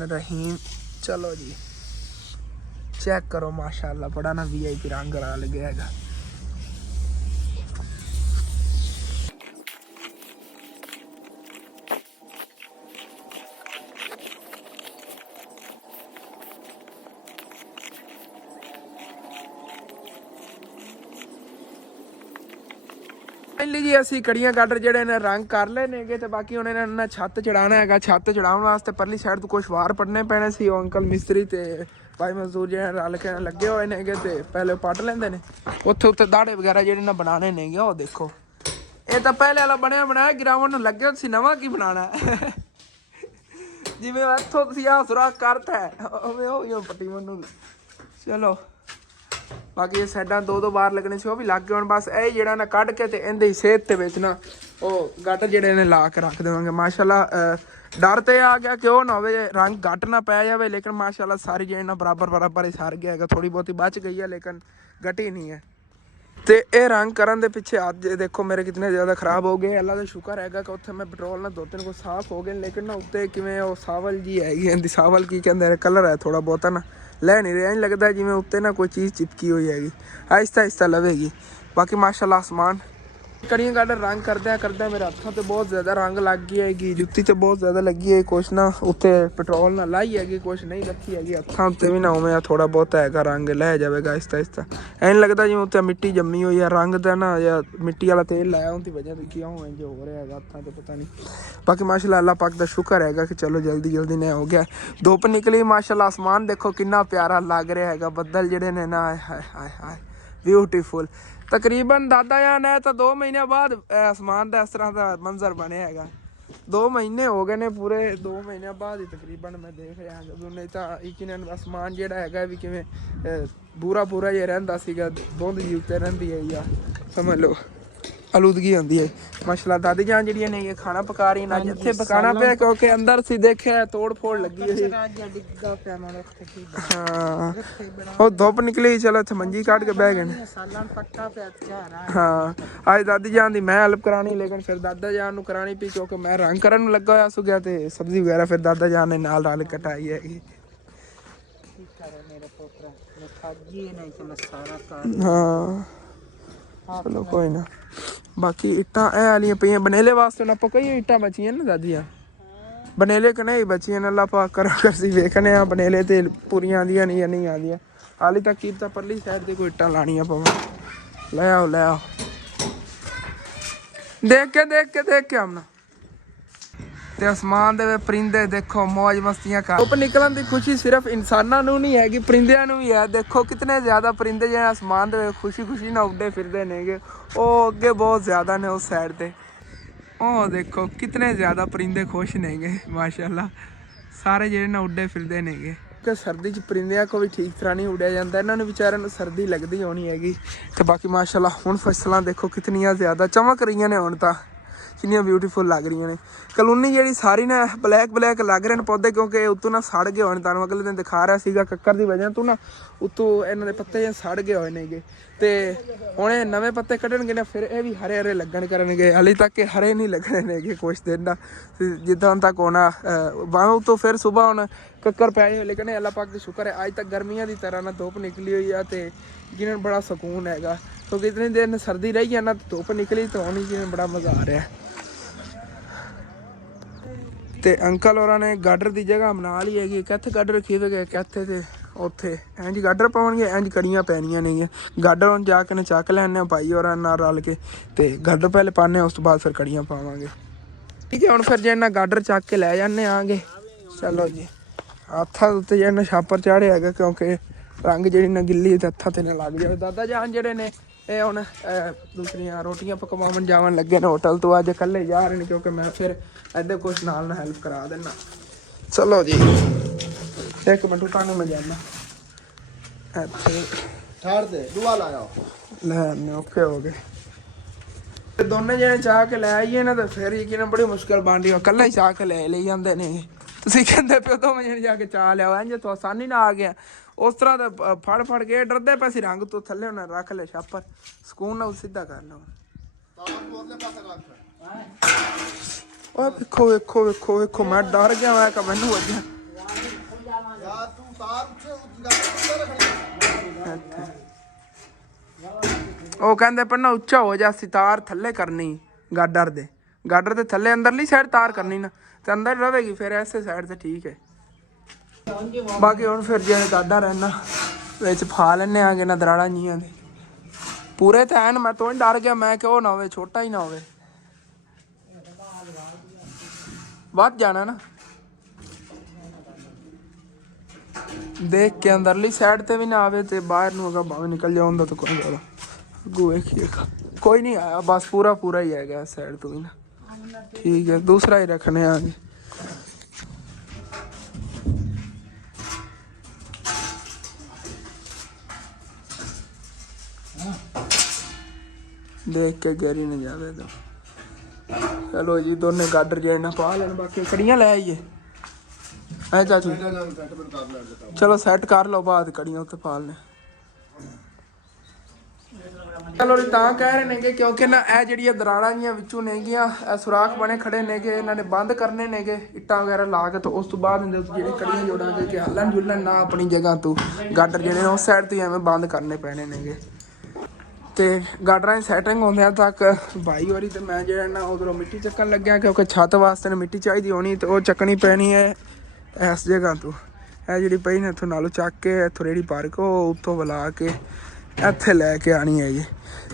रहीम। चलो जी चेक करो माशाल्लाह बड़ा ना VIP रंग ला लगे हैगा। ਜੀ ਅਸੀਂ ਕੜੀਆਂ ਗਾਡਰ ਜਿਹੜੇ ਨੇ ਰੰਗ ਕਰ ਲਏ ਨੇਗੇ ਤੇ ਬਾਕੀ ਹੁਣ ਇਹਨਾਂ ਨੇ ਛੱਤ ਚੜਾਉਣਾ ਹੈਗਾ। ਛੱਤ ਚੜਾਉਣ ਵਾਸਤੇ ਪਰਲੀ ਸਾਈਡ ਤੋਂ ਕੁਛ ਵਾਰ ਪੜਨੇ ਪੈਣੇ ਸੀ। ਉਹ ਅੰਕਲ ਮਿਸਤਰੀ ਤੇ ਭਾਈ ਮਜ਼ਦੂਰ ਜਿਹੜੇ ਰਲ ਕੇ ਲੱਗੇ ਹੋਏ ਨੇਗੇ ਤੇ ਪਹਿਲੇ ਪੱਟ ਲੈਂਦੇ ਨੇ। ਉੱਥੇ ਉੱਤੇ ਦਾੜੇ ਵਗੈਰਾ ਜਿਹੜੇ ਨਾ ਬਣਾਉਣੇ ਨੇਗੇ। ਉਹ ਦੇਖੋ ਇਹ ਤਾਂ ਪਹਿਲੇ ਵਾਲਾ ਬਣਿਆ ਬਣਾਇਆ ਗਰਾਊਂਡ ਨੂੰ ਲੱਗਿਆ। ਤੁਸੀਂ ਨਵਾਂ ਕੀ ਬਣਾਉਣਾ ਜਿਵੇਂ ਇੱਥੋਂ ਤੁਸੀਂ ਆਹ ਸੁਰਾਖ ਕਰਤਾ ਉਵੇਂ ਉਹ ਪੱਟੀ ਮੈਨੂੰ। ਚਲੋ ਬਾਕੀ ਇਹ ਸਾਈਡਾਂ 2 ਵਾਰ ਲੱਗਣੇ ਸੀ ਉਹ ਵੀ ਲੱਗ ਗਏ। ਹੁਣ ਬਸ ਇਹ ਜਿਹੜਾ ਨਾ ਕੱਢ ਕੇ ਤੇ ਇਹਦੇ ਹੀ ਸੇਧ ਦੇ ਵਿੱਚ ਨਾ ਉਹ ਗੱਟ ਜਿਹੜੇ ਨੇ ਲਾ ਕੇ ਰੱਖ ਦੇਵਾਂਗੇ। ਮਾਸ਼ਾਅੱਲਾ ਡਰ ਤੇ ਆ ਗਿਆ ਕਿ ਉਹ ਨਾ ਹੋਵੇ ਰੰਗ ਗੱਟ ਨਾ ਪੈ ਜਾਵੇ। ਲੇਕਿਨ ਮਾਸ਼ਾਅੱਲਾ ਸਾਰੀ ਜਿਹੜੇ ਨਾ ਬਰਾਬਰ ਹੀ ਸਰ ਗਿਆ ਹੈਗਾ। ਥੋੜੀ ਬਹੁਤੀ ਬਚ ਗਈ ਹੈ ਲੇਕਿਨ ਗਟੀ ਨਹੀਂ ਹੈ। ਤੇ ਇਹ ਰੰਗ ਕਰਨ ਦੇ ਪਿੱਛੇ ਅੱਜ ਦੇਖੋ ਮੇਰੇ ਕਿਤਨੇ ਜ਼ਿਆਦਾ ਖਰਾਬ ਹੋ ਗਏ। ਅੱਲਾ ਦਾ ਸ਼ੁਕਰ ਹੈਗਾ ਕਿ ਉੱਥੇ ਮੈਂ ਪੈਟਰੋਲ ਨਾਲ 2-3 ਕੋ ਸਾਫ਼ ਹੋ ਗਏ। ਲੇਕਿਨ ਨਾ ਉੱਤੇ ਕਿਵੇਂ ਉਹ ਸਾਵਲ ਜੀ ਹੈਗੀ ਇਹਦੀ। ਸਾਵਲ ਕੀ ਕਹਿੰਦੇ ਕਲਰ ਹੈ ਥੋੜਾ ਬਹੁਤਾ ਨਾ ਲੈ ਨਹੀਂ ਰਿਹਾ। ਲੱਗਦਾ ਜਿਵੇਂ ਉੱਤੇ ਨਾ ਕੋਈ ਚੀਜ਼ ਚਿਪਕੀ ਹੋਈ ਹੈਗੀ। ਆਹਿਸਤਾ ਲਵੇਗੀ। ਬਾਕੀ ਮਾਸ਼ਾਅੱਲਾ ਆਸਮਾਨ ਕੜੀਆਂ ਗਾਡਰ ਰੰਗ ਕਰਦਿਆਂ ਮੇਰੇ ਹੱਥਾਂ ਤੇ ਬਹੁਤ ਜ਼ਿਆਦਾ ਰੰਗ ਲੱਗ ਗਈ ਹੈਗੀ। ਜੁੱਤੀ ਤੇ ਬਹੁਤ ਜ਼ਿਆਦਾ ਲੱਗੀ ਹੈ। ਕੁਛ ਨਾ ਉੱਤੇ ਪੈਟਰੋਲ ਨਾਲ ਲਾਈ ਹੈਗੀ, ਕੁਛ ਨਹੀਂ ਲੱਗੀ ਹੈਗੀ। ਹੱਥਾਂ ਉੱਤੇ ਵੀ ਨਾ ਉਵੇਂ ਥੋੜਾ ਬਹੁਤ ਹੈਗਾ ਰੰਗ ਲੈ ਜਾਵੇਗਾ ਆਹਿਸਤਾ। ਐਂ ਲੱਗਦਾ ਜਿਵੇਂ ਉੱਤੇ ਮਿੱਟੀ ਜੰਮੀ ਹੋਈ ਹੈ। ਰੰਗ ਦਾ ਨਾ ਜਾਂ ਮਿੱਟੀ ਵਾਲਾ ਤੇਲ ਲਾਇਆ ਉਹਦੀ ਵਜ੍ਹਾ ਤੋਂ ਕਿਉਂ ਇੰਝ ਹੋ ਰਿਹਾ ਹੈਗਾ ਹੱਥਾਂ ਤੇ ਪਤਾ ਨਹੀਂ। ਬਾਕੀ ਮਾਸ਼ਾਅੱਲਾ ਅੱਲਾਹ ਪਾਕ ਦਾ ਸ਼ੁਕਰ ਹੈਗਾ ਕਿ ਚਲੋ ਜਲਦੀ ਨੇ ਹੋ ਗਿਆ। ਧੁੱਪ ਨਿਕਲੀ ਮਾਸ਼ਾਅੱਲਾ। ਆਸਮਾਨ ਦੇਖੋ ਕਿੰਨਾ ਪਿਆਰਾ ਲੱਗ ਰਿਹਾ ਹੈਗਾ। ਬੱਦਲ ਜਿਹੜੇ ਨੇ ਨਾ ਹਾਏ ਬਿਊਟੀਫੁਲ। ਤਕਰੀਬਨ ਦਾਦਾ ਜਾਨ ਹੈ ਤਾਂ 2 ਮਹੀਨਿਆਂ ਬਾਅਦ ਆਸਮਾਨ ਦਾ ਇਸ ਤਰ੍ਹਾਂ ਦਾ ਮੰਜ਼ਰ ਬਣਿਆ ਹੈਗਾ। 2 ਮਹੀਨੇ ਹੋ ਗਏ ਨੇ ਪੂਰੇ। 2 ਮਹੀਨਿਆਂ ਬਾਅਦ ਹੀ ਤਕਰੀਬਨ ਮੈਂ ਦੇਖ ਰਿਹਾ ਜਦੋਂ ਨਹੀਂ ਤਾਂ ਯਕੀਨਨ ਆਸਮਾਨ ਜਿਹੜਾ ਹੈਗਾ ਵੀ ਕਿਵੇਂ ਪੂਰਾ ਜਿਹਾ ਰਹਿੰਦਾ ਸੀਗਾ। ਬੁੰਦ ਜੀ ਉੱਤੇ ਰਹਿੰਦੀ ਹੈ ਜਾਂ ਸਮਝ ਲਓ ਆਲੂਦਗੀ ਹੁੰਦੀ ਹੈ। ਮਾਸ਼ਾਅੱਲਾ ਦਾਦੀ ਜਾਨ ਜਿਹੜੀਆਂ ਨੇ ਇਹ ਖਾਣਾ ਪਕਾ ਰਹੀਆਂ ਨੇ। ਇੱਥੇ ਪਕਾਉਣਾ ਪਿਆ ਕਿਉਂਕਿ ਅੰਦਰ ਸੀ ਦੇਖਿਆ ਤੋੜ ਫੋੜ ਲੱਗੀ ਹੋਈ। ਹਾਂ ਉਹ ਧੁੱਪ ਨਿਕਲੀ ਚਲੋ ਇੱਥੇ ਮੰਜੀ ਕੱਢ ਕੇ ਬਹਿ ਗਏ ਨੇ। ਹਾਂ ਅੱਜ ਦਾਦੀ ਜਾਨ ਦੀ ਮੈਂ ਹੈਲਪ ਕਰਾਣੀ ਲੇਕਿਨ ਫਿਰ ਦਾਦਾ ਜਾਨ ਨੂੰ ਕਰਾਣੀ ਪਈ ਕਿਉਂਕਿ ਮੈਂ ਰੰਗ ਕਰਨ ਨੂੰ ਲੱਗਾ ਹੋਇਆ ਸੀਗਾ ਤੇ ਸਬਜ਼ੀ ਵਗੈਰਾ ਫਿਰ ਦਾਦਾ ਜਾਨ ਨੇ ਨਾਲ ਰਲ ਕਟਾਈ ਹੈਗੀ। ਹਾਂ ਚਲੋ ਕੋਈ ਨਾ। ਬਾਕੀ ਇੱਟਾਂ ਇਹ ਵਾਲੀਆਂ ਪਈਆਂ ਬਨੇਲੇ ਵਾਸਤੇ ਹੁਣ ਆਪਾਂ ਕਈ ਇੱਟਾਂ ਬਚੀਆਂ ਨਾ ਦਾਦੀਆਂ ਬਨੇਲੇ ਕਿ ਨਹੀਂ ਬਚੀਆਂ। ਅੱਲਾ ਪਾਕ ਕਰੋ ਅਸੀਂ ਵੇਖਣੇ ਆ ਬਨੇਲੇ ਤੇ ਪੂਰੀਆਂ ਆਉਂਦੀਆਂ ਨਹੀਂ ਜਾਂ ਨਹੀਂ ਆਉਂਦੀਆਂ। ਹਾਲੇ ਤੱਕ ਕੀ ਤਾਂ ਪਰਲੀ ਸਾਈਡ ਤੇ ਕੋਈ ਇੱਟਾਂ ਲਾਣੀਆਂ ਪਵਾਂ। ਲੈ ਆਓ ਦੇਖ ਕੇ ਆਉਣਾ। ਤੇ ਆਸਮਾਨ ਦੇ ਵਿੱਚ ਪਰਿੰਦੇ ਦੇਖੋ ਮौज ਮਸਤੀਆਂ ਕਰ। ਧੁੱਪ ਨਿਕਲਣ ਦੀ ਖੁਸ਼ੀ ਸਿਰਫ ਇਨਸਾਨਾਂ ਨੂੰ ਨਹੀਂ ਹੈਗੀ ਪਰਿੰਦਿਆਂ ਨੂੰ ਵੀ ਹੈ। ਦੇਖੋ ਕਿਤਨੇ ਜ਼ਿਆਦਾ ਪਰਿੰਦੇ ਜਿਹੜੇ ਆਸਮਾਨ ਦੇ ਵਿੱਚ ਖੁਸ਼ੀ ਨਾਲ ਉੱਡੇ ਫਿਰਦੇ ਨੇਗੇ। ਉਹ ਅੱਗੇ ਬਹੁਤ ਜ਼ਿਆਦਾ ਨੇ ਉਸ ਸਾਈਡ ਤੇ। ਉਹ ਦੇਖੋ ਕਿਤਨੇ ਜ਼ਿਆਦਾ ਪਰਿੰਦੇ ਖੁਸ਼ ਨੇਗੇ ਮਾਸ਼ਾਅੱਲਾ। ਸਾਰੇ ਜਿਹੜੇ ਨਾ ਉੱਡੇ ਫਿਰਦੇ ਨੇਗੇ ਕਿ ਸਰਦੀ 'ਚ ਪਰਿੰਦਿਆਂ ਕੋ ਵੀ ਠੀਕ ਤਰ੍ਹਾਂ ਨਹੀਂ ਉੱਡਿਆ ਜਾਂਦਾ। ਇਹਨਾਂ ਨੂੰ ਵਿਚਾਰਿਆਂ ਨੂੰ ਸਰਦੀ ਲੱਗਦੀ ਹੋਣੀ ਹੈਗੀ। ਤੇ ਬਾਕੀ ਮਾਸ਼ਾਅੱਲਾ ਹੁਣ ਫਸਲਾਂ ਦੇਖੋ ਕਿਤਨੀਆਂ ਜ਼ਿਆਦਾ ਚਮਕ ਰਹੀਆਂ ਨੇ। ਹੁਣ ਤਾਂ ਕਿੰਨੀਆਂ ਬਿਊਟੀਫੁਲ ਲੱਗ ਰਹੀਆਂ ਨੇ। ਕਲੋਨੀ ਜਿਹੜੀ ਸਾਰੀ ਨਾ ਬਲੈਕ ਲੱਗ ਰਹੇ ਨੇ ਪੌਦੇ ਕਿਉਂਕਿ ਉੱਤੋਂ ਨਾ ਸੜ ਗਏ ਹੋਏ। ਤੁਹਾਨੂੰ ਅਗਲੇ ਦਿਨ ਦਿਖਾ ਰਿਹਾ ਸੀਗਾ ਕੱਕਰ ਦੀ ਵਜ੍ਹਾ ਤੋਂ ਨਾ ਉੱਤੋਂ ਇਹਨਾਂ ਦੇ ਪੱਤੇ ਜਿਹੇ ਸੜ ਗਏ ਹੋਏ ਨੇਗੇ। ਤੇ ਹੁਣ ਇਹ ਨਵੇਂ ਪੱਤੇ ਕੱਢਣਗੇ ਨਾ ਫਿਰ ਇਹ ਵੀ ਹਰੇ ਲੱਗਣ ਕਰਨਗੇ। ਹਾਲੇ ਤੱਕ ਇਹ ਹਰੇ ਨਹੀਂ ਲੱਗਣੇ ਨੇਗੇ ਕੁਛ ਦਿਨ ਨਾ ਜਿੱਦਾਂ ਤੱਕ ਹੋਣਾ ਬਾਹੋਂ ਤੋਂ ਫਿਰ ਸੁਬਾਹ ਹੁਣ ਕੱਕਰ ਪੈ ਜਾਏ। ਲੇਕਿਨ ਅੱਲਾਹ ਪਾਕ ਦਾ ਸ਼ੁਕਰ ਹੈ ਅੱਜ ਤੱਕ ਗਰਮੀਆਂ ਦੀ ਤਰ੍ਹਾਂ ਨਾ ਧੁੱਪ ਨਿਕਲੀ ਹੋਈ ਆ ਤੇ ਜਿਹਨਾਂ ਨੂੰ ਬੜਾ ਸਕੂਨ ਹੈਗਾ ਕਿਉਂਕਿ ਇਤਨੇ ਦਿਨ ਸਰਦੀ ਰਹੀ ਆ ਨਾ ਧੁੱਪ ਨਿਕਲੀ ਤਾਂ ਹੁਣ ਜਿਹਨਾਂ ਬੜਾ ਮਜ਼ਾ ਆ ਰਿਹਾ। ਤੇ ਅੰਕਲ ਹੋਰਾਂ ਨੇ ਗਾਡਰ ਦੀ ਜਗ੍ਹਾ ਬਣਾ ਲਈ ਹੈਗੀ। ਕਿੱਥੇ ਗਾਡਰ ਰੱਖੀ ਹੋਈ ਹੈ ਕਿੱਥੇ ਤੇ ਉੱਥੇ ਇੰਜ ਗਾਡਰ ਪਾਉਣਗੇ, ਇੰਜ ਕੜੀਆਂ ਪੈਣੀਆਂ ਨੇਗੀਆਂ। ਗਾਡਰ ਹੁਣ ਜਾ ਕੇ ਨੇ ਚੱਕ ਲੈਣੇ ਭਾਈ ਹੋਰਾਂ ਨਾਲ ਰਲ ਕੇ, ਤੇ ਗਾਡਰ ਪਹਿਲੇ ਪਾਣੇ, ਉਸ ਤੋਂ ਬਾਅਦ ਫਿਰ ਕੜੀਆਂ ਪਾਵਾਂਗੇ। ਠੀਕ ਹੈ, ਹੁਣ ਫਿਰ ਜੇ ਇਹਨਾਂ ਗਾਡਰ ਚੱਕ ਕੇ ਲੈ ਜਾਂਦੇ ਆਂਗੇ। ਚਲੋ ਜੀ, ਹੱਥਾਂ ਉੱਤੇ ਜਿਹੜਾ ਛਾਪਰ ਚਾੜਿਆ ਹੈਗਾ, ਕਿਉਂਕਿ ਰੰਗ ਜਿਹੜੀ ਨਾ ਗਿੱਲੀ ਤੇ ਹੱਥਾਂ ਤੇ ਨਾ ਲੱਗ ਜਾਵੇ। ਦਾਦਾ ਜਾਨ ਜਿਹੜੇ ਨੇ ਇਹ ਹੁਣ ਦੂਸਰੀਆਂ ਰੋਟੀਆਂ ਪਕਵਾਉਣ ਜਾਵਣ ਲੱਗੇ ਨੇ ਹੋਟਲ ਤੋਂ। ਅੱਜ ਇਕੱਲੇ ਜਾ ਰਹੇ ਨੇ, ਕਿਉਂਕਿ ਮੈਂ ਫਿਰ ਇੱਧਰ ਕੁਛ ਨਾਲ ਹੈਲਪ ਕਰਾ ਦੇਣਾ। ਚਲੋ ਜੀ, ਇੱਕ ਮਿੰਟ ਤੁਹਾਨੂੰ ਮੈਂ ਜਾਣਾ ਇੱਥੇ ਠਹਿਰ ਦੇ, ਦੁਆ ਲਾਇਆ ਲੈ ਆਨੇ। ਔਖੇ ਹੋ ਗਏ ਤੇ ਦੋਨੇ ਜਣੇ ਚਾਹ ਕੇ ਲੈ ਆਈਏ ਨਾ, ਤਾਂ ਫਿਰ ਯਕੀਨ ਬੜੀ ਮੁਸ਼ਕਿਲ ਬਣ ਰਹੀ। ਇਕੱਲਾ ਹੀ ਚਾਹ ਕੇ ਲੈ ਜਾਂਦੇ ਨੇ। ਤੁਸੀਂ ਕਹਿੰਦੇ ਪਿਓ ਦੋਵੇਂ ਜਣੇ ਜਾ ਕੇ ਚਾਹ ਲਿਆਓ, ਇੰਜ ਤੋਂ ਆਸਾਨੀ ਨਾਲ ਆ ਗਿਆ। ਉਸ ਤਰ੍ਹਾਂ ਦਾ ਫੜ ਕੇ ਡਰਦੇ ਪਏ ਸੀ ਰੰਗ ਤੋਂ ਥੱਲੇ ਉਹਨਾਂ ਰੱਖ ਲੈ ਛਾਪਰ, ਸਕੂਨ ਨਾਲ ਸਿੱਧਾ ਕਰ ਲਓ। ਉਹ ਵੇਖੋ ਵੇਖੋ ਵੇਖੋ ਵੇਖੋ, ਮੈਂ ਡਰ ਗਿਆ। ਮੈਂ ਕਿ ਮੈਨੂੰ ਵੱਜਿਆ। ਉਹ ਕਹਿੰਦੇ ਪੰਨਾ ਉੱਚਾ ਹੋ ਜਾ, ਸਿਤਾਰ ਥੱਲੇ ਕਰਨੀ ਗਾਡਰ ਦੇ ਥੱਲੇ ਅੰਦਰਲੀ ਸਾਈਡ ਤਾਰ ਕਰਨੀ ਨਾ, ਤੇ ਅੰਦਰ ਰਵੇਗੀ ਫਿਰ ਐਸੇ ਸਾਈਡ ਤੇ। ਠੀਕ ਹੈ, ਬਾਕੀ ਹੁਣ ਫਿਰ ਜੇ ਗਾਡਾ ਰਹਿਣਾ ਵਿੱਚ ਫਾ ਲੈਣੇ ਆਗੇ ਨਾ ਦਰਾੜਾ ਜੀਆਂ ਦੇ ਪੂਰੇ ਤਾਂ ਐਨ। ਮੈਂ ਤੋਂ ਹੀ ਡਰ ਗਿਆ, ਮੈਂ ਕਿ ਉਹ ਨਾ ਹੋਵੇ ਛੋਟਾ ਹੀ ਨਾ ਹੋਵੇ, ਵੱਧ ਜਾਣਾ ਨਾ। ਦੇਖ ਕੇ ਅੰਦਰਲੀ ਸਾਈਡ ਤੇ ਵੀ ਨਾ ਆਵੇ ਤੇ ਬਾਹਰ ਨੂੰ ਅਗਾ ਭਾਵੇਂ ਨਿਕਲ ਜਾ ਹੁੰਦਾ ਤਾਂ ਕੋਈ ਜ਼ਿਆਦਾ ਅੱਗੂ ਵੇਖੀਏ। ਕੋਈ ਨਹੀਂ ਆਇਆ, ਬਸ ਪੂਰਾ ਹੀ ਹੈਗਾ ਸਾਈਡ ਤੋਂ ਵੀ ਨਾ। ਠੀਕ ਹੈ, ਦੂਸਰਾ ਹੀ ਰੱਖਣੇ ਆਗੇ। देख के गहरी न जावे तो। चलो जी, दोने गाडर जेड ना पा लेन, बाकी कड़ियां ले आइए। है चाचू, चलो सैट कर लो, बाद कड़ियां उत्ते पा लेने। चलो जी, तां कह रहे नेगे क्योंकि ना ਇਹ ਜਿਹੜੀਆਂ ਦਰਾੜਾਂ ਜੀਆਂ ਵਿੱਚੋਂ ਨੇਗੀਆਂ, ਸੁਰਾਖ ਬਣੇ ਖੜੇ ਨੇਗੇ, ਇਹਨਾਂ ਨੇ ਬੰਦ ਕਰਨੇ ਨੇਗੇ ਇੱਟਾਂ ਵਗੈਰਾ ਲਾ ਕੇ। ਤੇ ਉਸ ਤੋਂ ਬਾਅਦ ਇਹਦੇ ਉੱਤੇ ਜਿਹੜੇ ਕੜੀਆਂ ਜੋੜਾਂਗੇ ਕਿ ਹੱਲਣ ਜੁਲਣ ਨਾ ਆਪਣੀ ਜਗ੍ਹਾ ਤੋਂ, ਗਾਡਰ ਜਿਹੜੇ ਨੇ ਉਸ ਸਾਈਡ ਤੋਂ ਐਵੇਂ ਬੰਦ ਕਰਨੇ ਪੈਣੇ ਨੇਗੇ। ਤੇ ਗਾਡਰਾਂ ਦੀ ਸੈਟਿੰਗ ਹੁੰਦਿਆਂ ਤੱਕ ਭਾਈ ਹੋਰੀ ਤੇ ਮੈਂ ਜਿਹੜਾ ਨਾ ਉਧਰੋਂ ਮਿੱਟੀ ਚੱਕਣ ਲੱਗਿਆ, ਕਿਉਂਕਿ ਛੱਤ ਵਾਸਤੇ ਮਿੱਟੀ ਚਾਹੀਦੀ ਹੋਣੀ, ਤੇ ਉਹ ਚੱਕਣੀ ਪੈਣੀ ਹੈ ਇਸ ਜਗ੍ਹਾ ਤੋਂ। ਇਹ ਜਿਹੜੀ ਪਈ ਨੇ ਇੱਥੋਂ ਨਾਲੋਂ ਚੱਕ ਕੇ ਇੱਥੋਂ ਰੇਹੜੀ ਭਰ ਕੇ ਉਹ ਉੱਥੋਂ ਬੁਲਾ ਕੇ ਇੱਥੇ ਲੈ ਕੇ ਆਣੀ ਹੈਗੀ।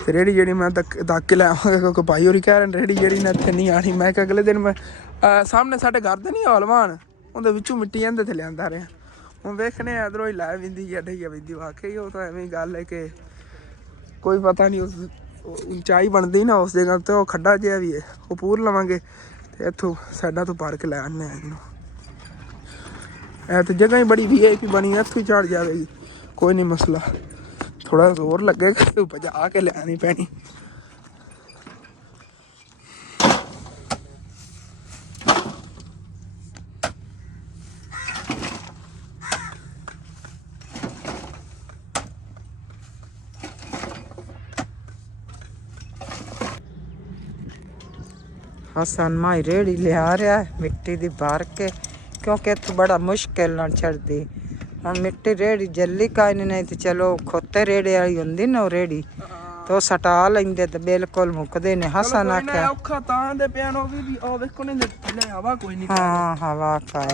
ਤੇ ਰੇਹੜੀ ਜਿਹੜੀ ਮੈਂ ਤੱਕ ਕੇ ਲੈ ਆਵਾਂਗਾ, ਕਿਉਂਕਿ ਭਾਈ ਹੋਰੀ ਕਹਿ ਰਹੇ ਨੇ ਰੇਹੜੀ ਜਿਹੜੀ ਨਾ ਇੱਥੇ ਨਹੀਂ ਆਣੀ। ਮੈਂ ਕਿਹਾ ਅਗਲੇ ਦਿਨ ਮੈਂ ਸਾਹਮਣੇ ਸਾਡੇ ਘਰ ਦੇ ਨਹੀਂ ਹਲਵਾਨ, ਉਹਦੇ ਵਿੱਚੋਂ ਮਿੱਟੀ ਇਹਦੇ ਤੇ ਲਿਆਂਦਾ ਰਿਹਾ। ਹੁਣ ਵੇਖਣੇ ਇੱਧਰੋਂ ਹੀ ਲੈ ਵਿੰਦੀ ਜਾਂ ਢਈਆ ਵਿੰਦੀ। ਵਾਕਈ ਉਹ ਤਾਂ ਐਵੇਂ ਗੱਲ ਹੈ ਕਿ ਕੋਈ ਪਤਾ ਨਹੀਂ, ਉਸ ਉਚਾਈ ਬਣਦੀ ਨਾ ਉਸ ਜਗ੍ਹਾ ਤੇ। ਉਹ ਖੱਡਾ ਜਿਹਾ ਵੀ ਹੈ, ਉਹ ਪੂਰ ਲਵਾਂਗੇ ਤੇ ਇੱਥੋਂ ਸਾਈਡਾਂ ਤੋਂ ਭਰ ਕੇ ਲੈ ਆਉਂਦੇ ਹਾਂ ਇਹਨੂੰ। ਇਹ ਤਾਂ ਜਗ੍ਹਾ ਹੀ ਬੜੀ VIP ਬਣੀ, ਇੱਥੋਂ ਹੀ ਚੜ ਜਾਵੇਗੀ, ਕੋਈ ਨਹੀਂ ਮਸਲਾ। ਥੋੜਾ ਜ਼ੋਰ ਲੱਗੇਗਾ ਤੇ ਭਜਾ ਕੇ ਲਿਆਣੀ ਪੈਣੀ। हसन माई रेड़ी लिया रहा है मिट्टी दी भर के, क्योंकि इतों बड़ा मुश्किल ना चढ़ती। हम मिट्टी रेड़ी जल्दी का नहीं तो चलो खोते रेड़े वाली होंगी ना रेड़ी, तो सटा लेंगे तो बिल्कुल मुकदे ने। हसन आख्या हाँ हवा का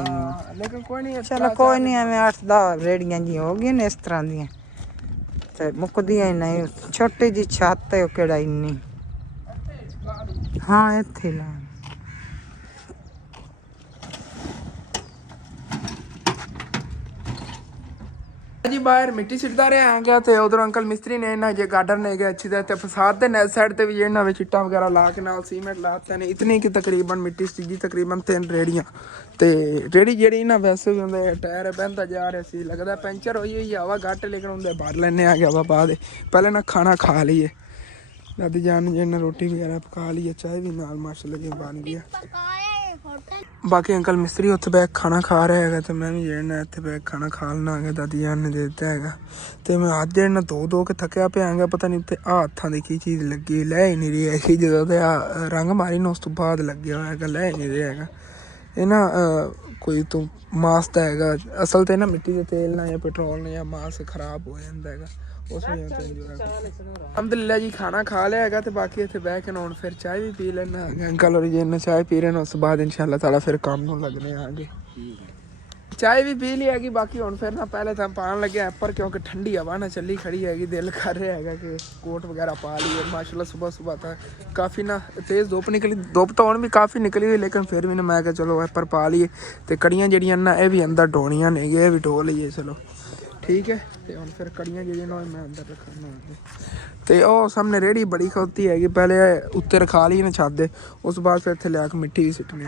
चलो कोई नहीं, हमें 8-10 रेड़ियां जी हो गई ने इस तरह दी, तो मुकदियां नहीं। छोटी जी छत है केड़ा इन्नी। हाँ इत्थे ला जी बाहर मिट्टी सिटदा रहा आ गया। तो उधर अंकल मिस्त्री ने इन्ना जे गाडर ने गए अच्छी तरह फसाद के नैल साइड से भी इन्होंने में चिट्टा वगैरह ला के नाल सीमेंट लाते ने। इतनी कि तकरीबन मिट्टी सीगी तकरीबन 3 रेड़ियां। तो रेड़ी जी ना वैसे भी होंगे टायर बहता जा रहा सी, लगता पंचर होई हुई हवा घट, लेकिन होंगे भर लेने आ गया हवा पा दे। पहले ना खाना खा लीए, दादी जान जी ने रोटी वगैरह पका ली है, चाय भी नाल माशाल्लाह जी बन गया। बाकी अंकल मिस्त्री उत्थे बैग खाना खा रहा है, तो मैं भी जेना इत्थे बैग खाना खा लेना है। दादी जान ने दे दिता है। तो मैं अज जेना धो के थकिया पिया, पता नहीं उत्ते हत्थां दी की चीज़ लगी, लै ही नहीं रही है। जो रंग मारी ना उस तो बाद लगे हुआ है, लै ही नहीं रहा है। ये ना कोई तो मास का है, असल तो ना मिट्टी के तेल ना या पेट्रोल ना या मास खराब हो जाता है। अलहमदुलिल्लाह जी खाना खा लिया है। तो बाकी इतने बह के हुण फिर चाय भी पी लेना। अंकल और जी ने चाय पी रहे हैं, उस बाद इंशाअल्लाह ताला फिर काम नूं लगने आगे। ਚਾय ਵੀ ਪੀ ਲਈ ਹੈਗੀ। ਬਾਕੀ ਹੁਣ ਫਿਰ ਨਾ ਪਹਿਲੇ ਤਾਂ ਪਾਣ ਲੱਗਿਆ ਐਪਰ, ਕਿਉਂਕਿ ਠੰਡੀ ਹਵਾ ਨਾ ਚੱਲੀ ਖੜੀ ਹੈਗੀ, ਦਿਲ ਕਰ ਰਿਹਾ ਹੈਗਾ ਕਿ ਕੋਟ ਵਗੈਰਾ ਪਾ ਲਈਏ। ਮਾਸ਼ਾਅੱਲਾ ਸੁਬਹ ਤਾਂ ਕਾਫੀ ਨਾ ਤੇਜ਼ ਧੁੱਪ ਨਿਕਲੀ, ਧੁੱਪ ਤਾਂ ਹੁਣ ਵੀ ਕਾਫੀ ਨਿਕਲੀ ਹੋਈ, ਲੇਕਿਨ ਫਿਰ ਵੀ ਨਾ ਮੈਂ ਕਿਹਾ ਚਲੋ ਐਪਰ ਪਾ ਲਈਏ। ਤੇ ਕੜੀਆਂ ਜਿਹੜੀਆਂ ਨਾ ਇਹ ਵੀ ਅੰਦਰ ਢੋਣੀਆਂ ਨੇ, ਇਹ ਵੀ ਢੋ ਲਈਏ ਚਲੋ ਠੀਕ ਹੈ। ਤੇ ਹੁਣ ਫਿਰ ਕੜੀਆਂ ਜਿਹੜੀਆਂ ਨਾ ਮੈਂ ਅੰਦਰ ਰੱਖਣਾ। ਤੇ ਉਹ ਸਾਹਮਣੇ ਰੇਹੜੀ ਬੜੀ ਖੋਤੀ ਹੈਗੀ, ਪਹਿਲੇ ਉੱਤੇ ਰਖਾ ਲਈ ਨਾ ਛੱਤ ਦੇ, ਉਸ ਤੋਂ ਬਾਅਦ ਫਿਰ ਇੱਥੇ ਲਿਆ ਕੇ ਮਿੱਟੀ ਵੀ ਸਿੱਟਣੀ।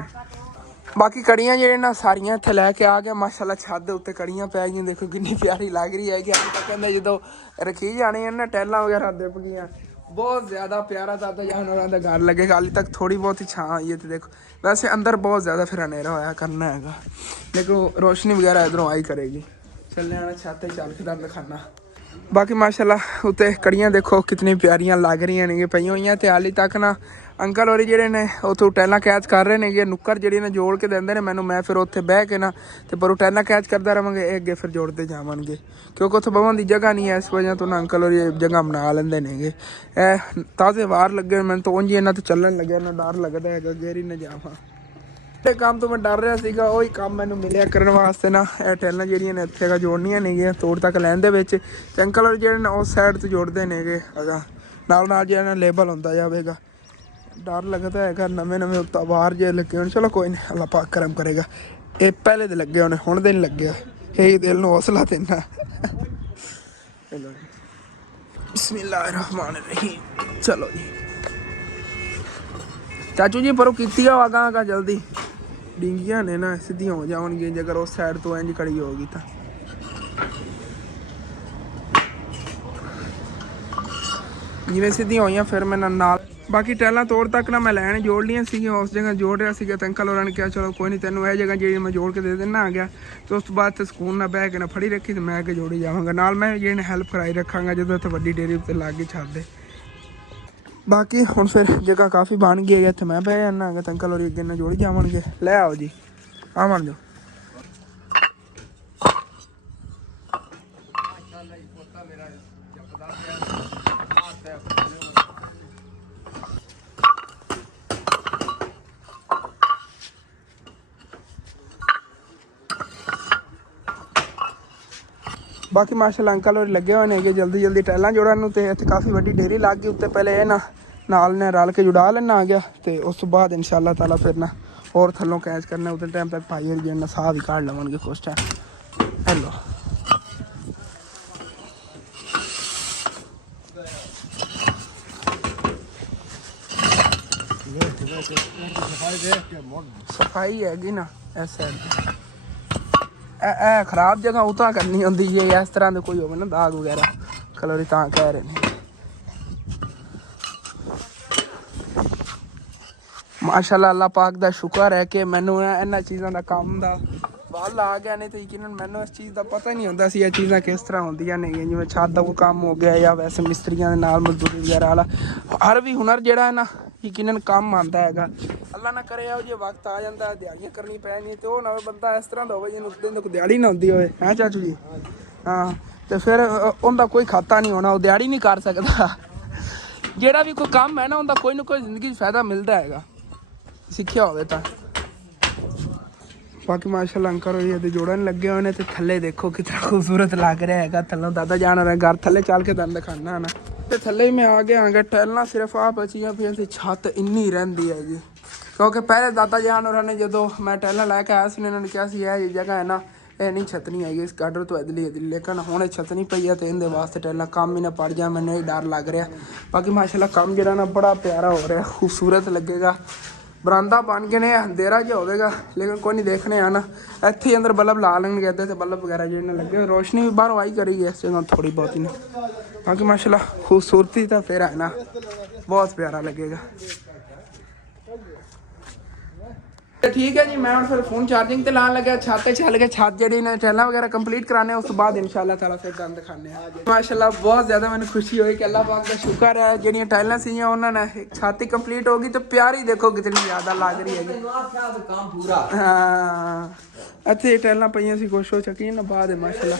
ਬਾਕੀ ਕੜੀਆਂ ਜਿਹੜੇ ਨਾ ਸਾਰੀਆਂ ਇੱਥੇ ਲੈ ਕੇ ਆ ਗਿਆ ਮਾਸ਼ਾਅੱਲਾ। ਛੱਤ ਦੇ ਉੱਤੇ ਕੜੀਆਂ ਪੈ ਗਈਆਂ, ਦੇਖੋ ਕਿੰਨੀ ਪਿਆਰੀ ਲੱਗ ਰਹੀ ਹੈਗੀ। ਅੱਜ ਤੱਕ ਕਹਿੰਦੇ ਜਦੋਂ ਰੱਖੀ ਜਾਣੀ ਨਾ ਟੈਲਾਂ ਵਗੈਰਾ ਦਿਪ ਗਈਆਂ, ਬਹੁਤ ਜ਼ਿਆਦਾ ਪਿਆਰਾ ਦਾਦਾ ਜਾਨ ਹੋਰਾਂ ਦਾ ਘਰ ਲੱਗੇਗਾ। ਹਾਲੇ ਤੱਕ ਥੋੜੀ ਬਹੁਤ ਹੀ ਛਾਂ ਆਈ ਹੈ। ਤੇ ਦੇਖੋ ਵੈਸੇ ਅੰਦਰ ਬਹੁਤ ਜ਼ਿਆਦਾ ਫਿਰ ਹਨੇਰਾ ਹੋਇਆ ਕਰਨਾ ਹੈਗਾ, ਲੇਕਿਨ ਰੋਸ਼ਨੀ ਵਗੈਰਾ ਇੱਧਰੋਂ ਆਈ ਕਰੇਗੀ। ਚੱਲੇ ਆਣਾ ਛੱਤ ਤੇ ਚੱਲ ਕੇ ਤੁਹਾਨੂੰ ਦਿਖਾਣਾ। ਬਾਕੀ ਮਾਸ਼ਾਅੱਲਾ ਉੱਤੇ ਕੜੀਆਂ ਦੇਖੋ ਕਿਤਨੀ ਪਿਆਰੀਆਂ ਲੱਗ ਰਹੀਆਂ ਨੇ ਪਈਆਂ ਹੋਈਆਂ। ਤੇ ਹਾਲੇ ਤੱਕ ਨਾ ਅੰਕਲ ਹੋਰੀ ਜਿਹੜੇ ਨੇ ਉੱਥੋਂ ਟੈਲਾਂ ਕੈਚ ਕਰ ਰਹੇ ਨੇ, ਨੁੱਕਰ ਜਿਹੜੀ ਨੇ ਜੋੜ ਕੇ ਦਿੰਦੇ ਨੇ ਮੈਨੂੰ, ਮੈਂ ਫਿਰ ਉੱਥੇ ਬਹਿ ਕੇ ਨਾ ਤੇ ਪਰ ਉਹ ਟੈਲਾਂ ਕੈਚ ਕਰਦਾ ਰਹਾਂਗੇ, ਇਹ ਅੱਗੇ ਫਿਰ ਜੋੜਦੇ ਜਾਵਾਂਗੇ, ਕਿਉਂਕਿ ਉੱਥੇ ਬਵਨ ਦੀ ਜਗ੍ਹਾ ਨਹੀਂ ਹੈ। ਇਸ ਵਜ੍ਹਾ ਤੋਂ ਨਾ ਅੰਕਲ ਹੋਰੀ ਜਗ੍ਹਾ ਬਣਾ ਲੈਂਦੇ ਨੇਗੇ। ਇਹ ਤਾਜ਼ੇ ਵਾਰ ਲੱਗੇ ਮੈਨੂੰ ਤਾਂ ਉਂਝ ਇਹਨਾਂ ਤੋਂ ਚੱਲਣ ਲੱਗਿਆ ਨਾ ਡਰ ਲੱਗਦਾ ਹੈਗਾ ਗੇਰੀ ਨਾ ਜਾਵਾਂ। ਜਿਹੜੇ ਕੰਮ ਤੋਂ ਮੈਂ ਡਰ ਰਿਹਾ ਸੀਗਾ ਉਹੀ ਕੰਮ ਮੈਨੂੰ ਮਿਲਿਆ ਕਰਨ ਵਾਸਤੇ ਨਾ। ਇਹ ਟੈਲਾਂ ਜਿਹੜੀਆਂ ਨੇ ਇੱਥੇ ਜੋੜਨੀਆਂ ਨੇਗੀਆਂ ਤੋੜ ਤੱਕ ਲੈਣ ਦੇ ਵਿੱਚ, ਤੇ ਅੰਕਲ ਹੋਰੀ ਜਿਹੜੇ ਨੇ ਉਸ ਸਾਈਡ ਤੋਂ ਜੋੜਦੇ ਨੇਗੇ ਹੈਗਾ, ਨਾਲ ਜਿਹੜਾ ਨਾ ਲੇਬਲ ਹੁੰਦਾ ਜਾਵੇਗਾ। ਡਰ ਲੱਗਦਾ ਹੈਗਾ ਨਵੇਂ ਉੱਤਾ ਵਾਰ ਜੇ ਲੱਗੇ ਹੋਣ, ਚਲੋ ਕੋਈ ਨਹੀਂ ਅੱਲਾ ਪਾਕ ਕਰਮ ਕਰੇਗਾ। ਇਹ ਪਹਿਲੇ ਦੇ ਲੱਗੇ ਹੋਣੇ, ਹੁਣ ਦੇ ਨਹੀਂ ਲੱਗਿਆ, ਇਹ ਦਿਲ ਨੂੰ ਹੌਸਲਾ ਦੇਣਾ। ਚਲੋ ਜੀ ਬਿਸਮਿल्लाहिर्रहमानिर्रहीम। ਚਲੋ ਜੀ ਚਾਚੂ ਜੀ ਪਰੋ ਕੀਤੀ ਆ ਆਗਾ ਜਲਦੀ, ਡਿੰਗੀਆਂ ਨੇ ਨਾ ਸਿੱਧੀਆਂ ਹੋ ਜਾਣਗੀਆਂ ਜੇਕਰ ਉਸ ਸਾਈਡ ਤੋਂ ਇੰਝ ਖੜੀ ਹੋਗੀ ਤਾਂ। ਜਿਵੇਂ ਸਿੱਧੀਆਂ ਹੋਈਆਂ ਫਿਰ ਮੈਂ ਨਾਲ ਬਾਕੀ ਟੈਲਾਂ ਤੋੜ ਤੱਕ ਨਾ ਮੈਂ ਲੈਣ ਜੋੜ ਲਈਆਂ ਸੀਗੀਆਂ, ਉਸ ਜਗ੍ਹਾ ਜੋੜ ਰਿਹਾ ਸੀਗਾ। ਤੇ ਅੰਕਲ ਹੋਰਾਂ ਨੇ ਕਿਹਾ ਚਲੋ ਕੋਈ ਨਹੀਂ ਤੈਨੂੰ ਇਹ ਜਗ੍ਹਾ ਜਿਹੜੀ ਮੈਂ ਜੋੜ ਕੇ ਦੇ ਦੇਣਾ ਆ ਗਿਆ। ਤੇ ਉਸ ਤੋਂ ਬਾਅਦ ਤੇ ਸਕੂਨ ਨਾਲ ਬਹਿ ਕੇ ਨਾ ਫੜੀ ਰੱਖੀ ਤੇ ਮੈਂ ਅੱਗੇ ਜੋੜੀ ਜਾਵਾਂਗਾ, ਨਾਲ ਮੈਂ ਜਿਹੜੇ ਹੈਲਪ ਕਰਾਈ ਰੱਖਾਂਗਾ ਜਦੋਂ ਇੱਥੇ ਵੱਡੀ ਡੇਅਰੀ ਉੱਤੇ ਲੱਗ ਗਈ ਛੱਡ ਦੇ। ਬਾਕੀ ਹੁਣ ਫਿਰ ਜਗ੍ਹਾ ਕਾਫੀ ਬਣ ਗਈ ਹੈ, ਇੱਥੇ ਮੈਂ ਬਹਿ ਜਾਣਾ ਹੈਗਾ ਤੇ ਅੰਕਲ ਹੋਰੀ ਅੱਗੇ ਨਾਲ ਜੋੜੀ ਜਾਵਣਗੇ। ਲੈ ਆਓ ਜੀ ਆਵਣ ਜੋ। ਬਾਕੀ ਮਾਸ਼ਾਅੱਲਾ ਅੰਕਲ ਹੋਰੀ ਲੱਗੇ ਹੋਏ ਨੇ ਜਲਦੀ ਟੈਲਾਂ ਜੋੜਨ ਨੂੰ। ਤੇ ਇੱਥੇ ਕਾਫੀ ਵੱਡੀ ਡੇਅਰੀ ਲੱਗ ਗਈ ਉੱਤੇ, ਪਹਿਲੇ ਇਹ ਨਾ ਨਾਲ ਨੇ ਰਲ ਕੇ ਜੁੜਾ ਲੈਣਾ ਆ ਗਿਆ। ਤੇ ਉਸ ਤੋਂ ਬਾਅਦ ਇਨਸ਼ਾਅੱਲਾ ਤਾਲਾ ਫਿਰ ਨਾ ਹੋਰ ਥੱਲੋਂ ਕੈਚ ਕਰਨਾ ਉਤੇ ਟਾਈਮ ਤੱਕ ਭਾਈ ਹੋਰੀ ਜਿਹੜਾ ਸਾਹ ਵੀ ਕੱਢ ਲਵਾਂਗੇ ਕੁਛ ਟਾਈਮ। ਹੈਲੋ ਸਫਾਈ ਹੈਗੀ ਨਾ ਇਸ ਸਾਈਡ। ਇਹ ਖਰਾਬ ਜਗ੍ਹਾ ਉਤਾਂ ਕਰਨੀ ਹੁੰਦੀ ਜੇ ਇਸ ਤਰ੍ਹਾਂ ਦੇ ਕੋਈ ਹੋਵੇ ਨਾ ਦਾਗ ਵਗੈਰਾ, ਕਲੋਰੀ ਤਾਂ ਕਹਿ ਰਹੇ ਨੇ। ਮਾਸ਼ਾਅੱਲਾ ਅੱਲਾਹ ਪਾਕ ਦਾ ਸ਼ੁਕਰ ਹੈ ਕਿ ਮੈਨੂੰ ਇਹਨਾਂ ਚੀਜ਼ਾਂ ਦਾ ਕੰਮ ਦਾ ਵੱਲ ਆ ਗਿਆ, ਨਹੀਂ ਤਾਂ ਯਕੀਨਨ ਮੈਨੂੰ ਇਸ ਚੀਜ਼ ਦਾ ਪਤਾ ਹੀ ਨਹੀਂ ਹੁੰਦਾ ਸੀ ਇਹ ਚੀਜ਼ਾਂ ਕਿਸ ਤਰ੍ਹਾਂ ਹੁੰਦੀਆਂ ਨੇ। ਜਿਵੇਂ ਛੱਤ ਦਾ ਕੋਈ ਕੰਮ ਹੋ ਗਿਆ ਜਾਂ ਵੈਸੇ ਮਿਸਤਰੀਆਂ ਦੇ ਨਾਲ ਮਜ਼ਦੂਰੀ ਵਗੈਰਾ ਵਾਲਾ ਹਰ ਵੀ ਹੁਨਰ ਜਿਹੜਾ ਹੈ ਨਾ ਯਕੀਨਨ ਕੰਮ ਆਉਂਦਾ ਹੈਗਾ। ਅੱਲਾ ਨਾ ਕਰੇ ਇਹੋ ਜਿਹੇ ਵਕਤ ਆ ਜਾਂਦਾ ਦਿਹਾੜੀਆਂ ਕਰਨੀ ਪੈਣੀ ਤੇ ਉਹ ਨਾ ਬੰਦਾ ਇਸ ਤਰ੍ਹਾਂ ਦਾ ਹੋਵੇ ਜਿਹਨੂੰ ਦਿਨ ਕੋਈ ਦਿਹਾੜੀ ਨਾ ਹੁੰਦੀ ਹੋਵੇ, ਹੈਂ ਚਾਚੂ ਜੀ? ਹਾਂ ਤੇ ਫਿਰ ਉਹਦਾ ਕੋਈ ਖਾਤਾ ਨਹੀਂ ਹੋਣਾ, ਉਹ ਦਿਹਾੜੀ ਨਹੀਂ ਕਰ ਸਕਦਾ। ਜਿਹੜਾ ਵੀ ਕੋਈ ਕੰਮ ਹੈ ਨਾ ਉਹਦਾ ਕੋਈ ਨਾ ਕੋਈ ਜ਼ਿੰਦਗੀ 'ਚ ਫਾਇਦਾ ਮਿਲਦਾ ਹੈਗਾ ਸਿੱਖਿਆ ਹੋਵੇ ਤਾਂ। ਬਾਕੀ ਮਾਸ਼ਾਅੱਲਾ ਅੰਕਲ ਹੋਰੀ ਇਹਦੇ ਜੋੜਨ ਲੱਗੇ ਹੋਏ ਨੇ। ਤੇ ਥੱਲੇ ਦੇਖੋ ਕਿੰਨਾ ਖੂਬਸੂਰਤ ਲੱਗ ਰਿਹਾ ਹੈਗਾ, ਥੱਲੋਂ ਦਾਦਾ ਜਾਣ ਰਿਹਾ ਘਰ ਥੱਲੇ ਚੱਲ ਕੇ ਤੁਹਾਨੂੰ ਦਿਖਾਣਾ ਨਾ। ਤੇ ਥੱਲੇ ਹੀ ਮੈਂ ਆ ਗਿਆ ਟੈਲਾਂ ਸਿਰਫ ਆ ਬਚੀਆਂ ਪਈਆਂ ਤੇ ਛੱਤ ਇੰਨੀ ਰਹਿੰਦੀ ਹੈ ਜੀ, ਕਿਉਂਕਿ ਪਹਿਲੇ ਦਾਦਾ ਜਾਨ ਹੋਰਾਂ ਨੇ ਜਦੋਂ ਮੈਂ ਟੈਲਾਂ ਲੈ ਕੇ ਆਇਆ ਸੀ ਇਹਨਾਂ ਨੇ ਕਿਹਾ ਸੀ ਇਹ ਜਗ੍ਹਾ ਹੈ ਨਾ ਇਹ ਨਹੀਂ ਛੱਤਣੀ ਹੈਗੀ ਇਸ ਗਾਡਰ ਤੋਂ ਇਧਰਲੀ, ਲੇਕਿਨ ਹੁਣ ਇਹ ਛੱਤਣੀ ਪਈ ਹੈ ਤੇ ਇਹਦੇ ਵਾਸਤੇ ਟੈਲਾਂ ਕੰਮ ਹੀ ਨਾ ਪੜ ਜਾ, ਮੈਨੂੰ ਇਹ ਡਰ ਲੱਗ ਰਿਹਾ। ਬਾਕੀ ਮਾਸ਼ਾਅੱਲਾ ਕੰਮ ਜਿਹੜਾ ਨਾ ਬੜਾ ਪਿਆਰਾ ਹੋ ਰਿਹਾ, ਖੂਬਸੂਰਤ ਲੱਗੇਗਾ। ਬਰਾਂਦਾ ਬਣ ਗਏ ਨੇ, ਅੰਧੇਰਾ ਜਿਹਾ ਹੋਵੇਗਾ ਲੇਕਿਨ ਕੋਈ ਨਹੀਂ ਦੇਖਣੇ ਆ ਨਾ। ਇੱਥੇ ਹੀ ਅੰਦਰ ਬਲਬ ਲਾ ਲੈਣਗੇ ਇੱਧਰ ਤੇ ਬਲਬ ਵਗੈਰਾ ਜਿਹੜੇ ਨੇ ਲੱਗੇ, ਰੋਸ਼ਨੀ ਵੀ ਬਾਹਰੋਂ ਆਈ ਕਰੇਗੀ ਇਸ ਜਗ੍ਹਾ ਥੋੜੀ ਬਹੁਤੀ ਨੇ। ਬਾਕੀ ਮਾਸ਼ਾਅੱਲਾ ਖੂਬਸੂਰਤੀ ਤਾਂ ਫਿਰ ਹੈ ਨਾ, ਬਹੁਤ ਪਿਆਰਾ ਲੱਗੇਗਾ। ठीक है जी, मैं और फिर फोन चार्जिंग ते लाने लगा, छत ते चल के छत जेडी ने टैला वगैरह कंप्लीट कराने, उस तो बाद इंशाल्लाह ताला फिर दंद दिखाने। माशाल्लाह बहुत ज्यादा मैंने खुशी हुई कि अल्लाह पाक का शुक्र है जेडियां टैला सीयां उन्होंने छत ही कंप्लीट होगी तो प्यारी देखो कितनी ज्यादा लग रही है काम पूरा। हाँ इत्थे टैला पईयां सी खुश हो चुकी ना बाद माशाल्लाह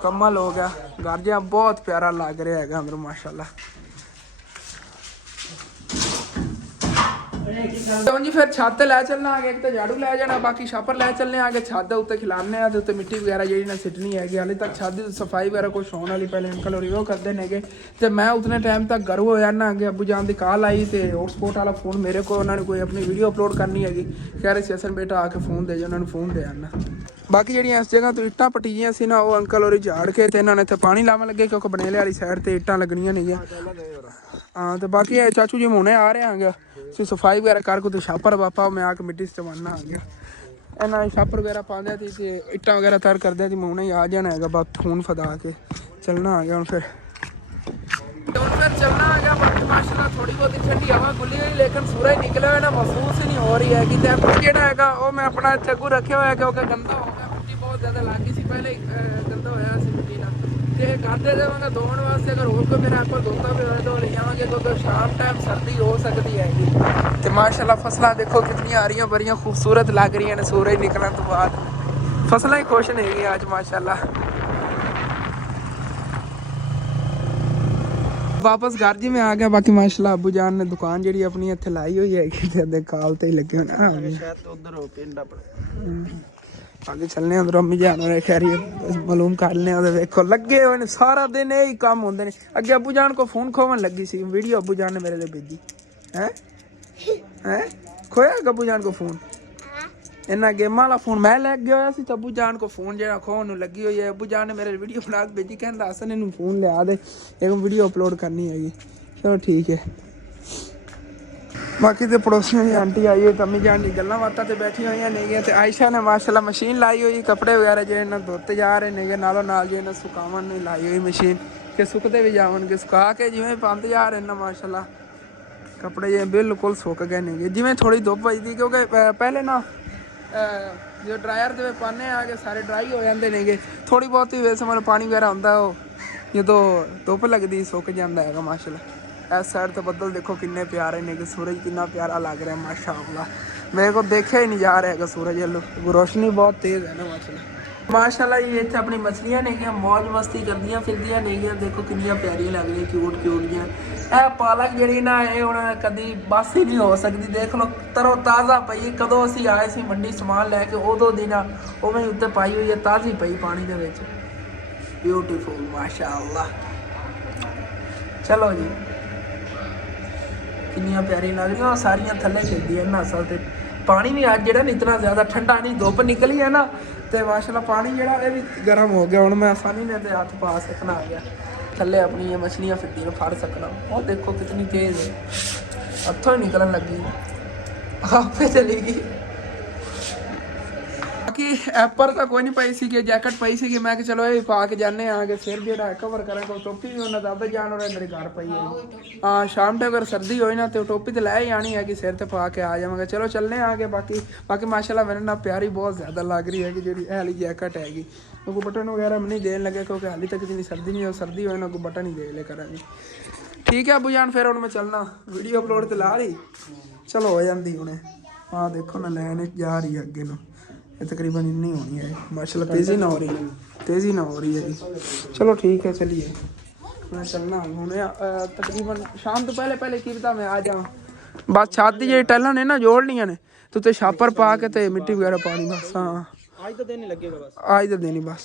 कमाल हो गया, घर जिहा बहुत प्यारा लग रहा है अंदर माशाल्लाह। तो जी फिर छत ते लै चलना आगे, एक तो झाड़ू लै जाना, बाकी छापर लै चलने आगे, छत दे उत्ते खिलाने आ, ते उत्ते मिट्टी वगैरह जेहड़ी ना सिटनी हैगी। हाले तक छत दी सफाई वगैरह कुछ होने वाली, पहले अंकल होरी वो करदे नेगे, ते मैं उतने टाइम तक घर हो जाना आगे। अब्बू जान दी कॉल आई ते हॉटस्पॉट वाला फोन मेरे को, उन्होंने कोई अपनी वीडियो अपलोड करनी हैगी, कह रहे सी असन बेटा आके फोन दे जा, उन्होंने फोन दे आना। बाकी ਜਿਹੜੀਆਂ ਇਸ ਜਗ੍ਹਾ ਤੋਂ ਇੱਟਾਂ ਪੱਟੀਆਂ ਸੀ ਨਾ, ਉਹ ਅੰਕਲ ਹੋਰੀ ਝਾੜ ਕੇ ਤੇ ਇਹਨਾਂ ਨੇ ਇੱਥੇ ਪਾਣੀ ਲਾਉਣ ਲੱਗੇ, ਕਿਉਂਕਿ ਬਨੇਲੇ ਵਾਲੀ ਸਾਈਡ ਤੇ ਇੱਟਾਂ ਲੱਗਣੀਆਂ ਨੇਗੀਆਂ। ਹਾਂ ਤੇ ਬਾਕੀ ਇਹ ਚਾਚੂ ਜੀ ਹੁਣੇ ਆ ਰਹੇ ਆਂਗੇ, ਤੁਸੀਂ ਸਫਾਈ ਵਗੈਰਾ ਕਰ ਕੋ ਤੇ ਛਾਪਰ ਵਾਪਾ ਮੈਂ ਆ ਕੇ ਮਿੱਟੀ ਸਟਵਾਨਾ ਆ ਗਿਆ। ਇਹਨਾਂ ਛਾਪਰ ਵਗੈਰਾ ਪਾਉਂਦੇ ਸੀ ਤੇ ਇੱਟਾਂ ਵਗੈਰਾ ਤਿਆਰ ਕਰਦੇ ਸੀ, ਮੈਂ ਹੁਣੇ ਆ ਜਾਣਾ ਹੈਗਾ, ਬਸ ਖੂਨ ਫਦਾ ਕੇ ਚੱਲਣਾ ਆ ਗਿਆ ਹੁਣ ਫਿਰ चलना आ गया। बाकी माशाल्लाह थोड़ी बहुत ठंडी हवा खुली हुई, लेकिन सूरज निकले हुए ना महसूस ही नहीं हो रही है कि टेम्पर जेड़ा है वो मैं अपना इत्थे अगू रखे हुआ है, क्योंकि गंदा हो गया, मिट्टी बहुत ज़्यादा लग गई सी पहले, गंदा होया सी मिट्टी ना ते करते देवांगा धोने वास्ते। अगर होर कोई मेरे को धोता भी होए तो ले जावांगे, क्योंकि शाम टाइम सर्दी हो सकती है। तो माशाल्लाह फसलां देखो कितनी हरियां भरियां खूबसूरत लग रही हैं सूरज निकलने तो बाद, फसलां ही खुश नहीं आज माशाल्लाह। वापस घर जी में आ गया। बाकी माशाल्लाह अब्बू जान ने दुकान जी अपनी इत्थे लाई हुई है कि काल ते ही लगे होने आगे चलने उधर अम्मी जान होरे खैर मालूम कर लें, देखो लगे हुए सारा दिन यही काम होंगे ने। अगे अब्बू जान को फोन खोवन लगी सी वीडियो, अब्बू जान ने मेरे लिए भेजी है खोया अब्बू जान को फोन, इन्ना गेम वाला फोन मैं लग गया होया सी, अब्बू जान को फोन जो खोन लगी हुई है। अब्बू जान ने मेरे वीडियो बना के भेजी, कहता असन इनू फोन लिया दे, एक वीडियो अपलोड करनी हैगी। चलो ठीक है। बाकी तो पड़ोसियों की आंटी आई है, अम्मी जान की गल्लां बातां ते बैठी हुई नहीं, तो आयशा ने माशाल्लाह मशीन लाई हुई, कपड़े वगैरह जो इन्हें धोते जा रहे हैं, नालों नाल जो इन्हें सुकावन नहीं लाई हुई मशीन कि सुकते भी जावनगे, सुका के जिवें पाते जा रहे हैं माशाल्लाह कपड़े जो बिल्कुल सुक गए नहीं, जिवें थोड़ी धुप बजती, क्योंकि पहले ना जो ड्रायर दे पाने आगे सारे ड्राई हो जाते हैं, थोड़ी बहुत ही वैसे मतलब पानी वगैरह होंदा जो धुप लगती सुक जाता है माशाल्लाह। इस साइड तो बदल देखो किन्ने प्यारे ने, सूरज कितना प्यारा लग रहा है माशाल्लाह, मेरे को देखा ही नहीं जा रहा है सूरज, रोशनी बहुत तेज़ है ना माशाल्लाह। माशाल्लाह ये इतने अपनी मछलियां नहीं मौज मस्ती करदियां फिरदियां नहीं, देखो कितनी प्यारियां लग रही क्यूट क्यूट जियां। ਇਹ ਪਾਲਕ ਜਿਹੜੀ ਨਾ ਇਹ ਹੁਣ ਕਦੀ ਬਸ ਹੀ ਨਹੀਂ ਹੋ ਸਕਦੀ, ਦੇਖ ਲਓ ਤਰੋ ਤਾਜ਼ਾ ਪਈ, ਕਦੋਂ ਅਸੀਂ ਆਏ ਸੀ ਮੰਡੀ ਸਮਾਨ ਲੈ ਕੇ ਉਦੋਂ ਦੀ ਨਾ ਉਵੇਂ ਉੱਤੇ ਪਾਈ ਹੋਈ ਹੈ, ਤਾਜ਼ੀ ਪਈ ਪਾਣੀ ਦੇ ਵਿੱਚ, ਬਿਊਟੀਫੁਲ ਮਾਸ਼ਾਅੱਲਾ। ਚਲੋ ਜੀ ਕਿੰਨੀਆਂ ਪਿਆਰੀਆਂ ਲੱਗ ਰਹੀਆਂ, ਸਾਰੀਆਂ ਥੱਲੇ ਖਿਲਦੀਆਂ ਨਾ ਅਸਲ ਤੇ ਪਾਣੀ ਵੀ ਅੱਜ ਜਿਹੜਾ ਨਹੀਂ ਇਤਨਾ ਜ਼ਿਆਦਾ ਠੰਡਾ ਨਹੀਂ, ਧੁੱਪ ਨਿਕਲੀ ਹੈ ਨਾ ਤੇ ਮਾਸ਼ਾਅੱਲਾ ਪਾਣੀ ਜਿਹੜਾ ਇਹ ਵੀ ਗਰਮ ਹੋ ਗਿਆ, ਹੁਣ मैं आसानी ने हथ पा सकना आ गया थले अपनी ये मछलियाँ फिरती फड़ सकना। और देखो कितनी तेज है, हथों ही निकलन लगी, आपे चली गई। बाकी ऐपर तो कोई नहीं पाई सी, जैकेट पाई सी, मैं कि चलो ये पा के जाने आगे, सिर जो कवर करें कोई टोपी भी उन्हें दादा जान और मेरे घर पई है। हाँ शाम टाइम अगर सर्दी होई ना तो टोपी तो लै ही आनी है कि सिर ते पा के आ जावांगा। चलो चलने आगे। बाकी माशाल्लाह मैंने ना प्यारी बहुत ज़्यादा लग रही है कि जी हाली जैकेट हैगी, तो बटन वगैरह नहीं देने लगे क्योंकि हाली तक इतनी सर्दी नहीं हो, सर्दी हो ना कोई बटन ही दे ले करा। ठीक है अबू जान फिर हूँ मैं चलना, वीडियो अपलोड तो ला रही, चलो हो जाती हूँ। हाँ देखो ना लैन जा रही है अगे ना, तकरीबन इतनी होनी है माशाल्लाह, तेज़ी ना हो रही है, तेज़ी ना हो रही है जी। चलो ठीक है चलिए मैं चलना हूँ, तकरीबन शाम तो पहले की पता मैं आ जाऊँ। बस छत की जी टैलां ने ना जोड़नियां ने, तो ते छापर पा के ते मिट्टी वगैरह पानी, बस हाँ आज तो दिन ही लगेगा, बस आज तो दिन ही बस।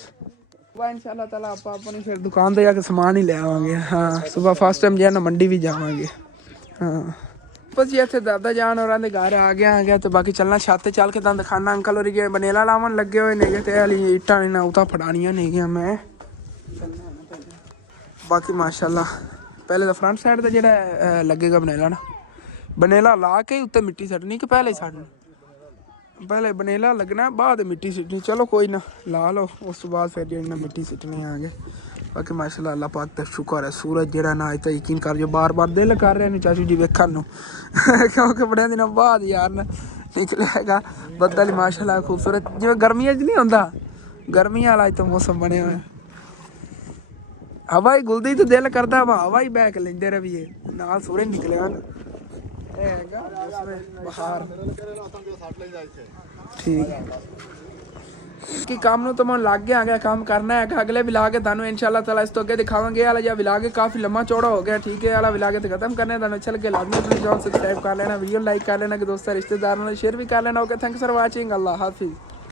सुबह इंशाल्लाह ताला आप अपनी फिर दुकान पे जाके सामान ही ले आवांगे। हाँ सुबह फर्स्ट टाइम जो है ना मंडी भी जावांगे। हाँ बस ये थे दादा जान और आंदे घर आ गया तो बाकी चलना छत चल के तुम दिखाना। अंकल और ये बनेला लावन लगे हुए ने, ते हाली ईटां ने ना उता फड़ानियां नहीं गया मैं। बाकी माशाल्लाह पहले तो फ्रंट साइड ते जेड़ा लगेगा बनेला ना, बनेला ला के उत्ते मिट्टी सटनी कि पहले ही सटनी, पहले बनेला लगना बाद मिट्टी सिटनी। चलो कोई ना ला लो, उस बाद फिर जो मिट्टी सिटनी आगे। बाकी माशाल्लाह अल्लाह पाक दा शुक्र है, सूरज जरा ना अज तो यकीन कर जो बार बार दिल कर रहे हैं चाचू जी वेखन नूं क्योंकि बड़े दिनों बाद यार निकलेगा बदल माशाल्लाह खूबसूरत, जिवें गर्मियां च नहीं होंदा, गर्मियां वाला तो मौसम बने हुए, हवा ही गुलदी तो दिल करता हवा ही बह के लेंदे रहिए, नाल सूरज निकले बाहर। ठीक ਕਿ ਕੰਮ ਨੂੰ ਤਾਂ ਮੈਂ ਲੱਗ ਗਿਆ ਆਂਗਾ ਕੰਮ ਕਰਨਾ ਹੈ ਅਗਲੇ ਵਿਲਾਗ ਕੇ ਤੁਹਾਨੂੰ ਇਨਸ਼ਾਅੱਲਾ ਤਾਲਾ ਇਸ ਤੋਂ ਅੱਗੇ ਦਿਖਾਵਾਂਗੇ ਵਾਲਾ ਜਾਂ ਵਿਲਾਗ ਕਾਫੀ ਲੰਮਾ ਚੌੜਾ ਹੋ ਗਿਆ ਠੀਕ ਹੈ ਵਾਲਾ ਵਿਲਾਗ ਤੇ ਖਤਮ ਕਰਨੇ ਤੁਹਾਨੂੰ ਅੱਛਾ ਲੱਗੇ ਲਾਜ਼ਮੀ अपने चैनल सब्सक्राइब कर लेना वीडियो लाइक कर लेना कि दोस्तों रिश्तेदारों ने शेयर भी कर लेना ओके थैंक्स फॉर वाचिंग अल्लाह हाफिज़।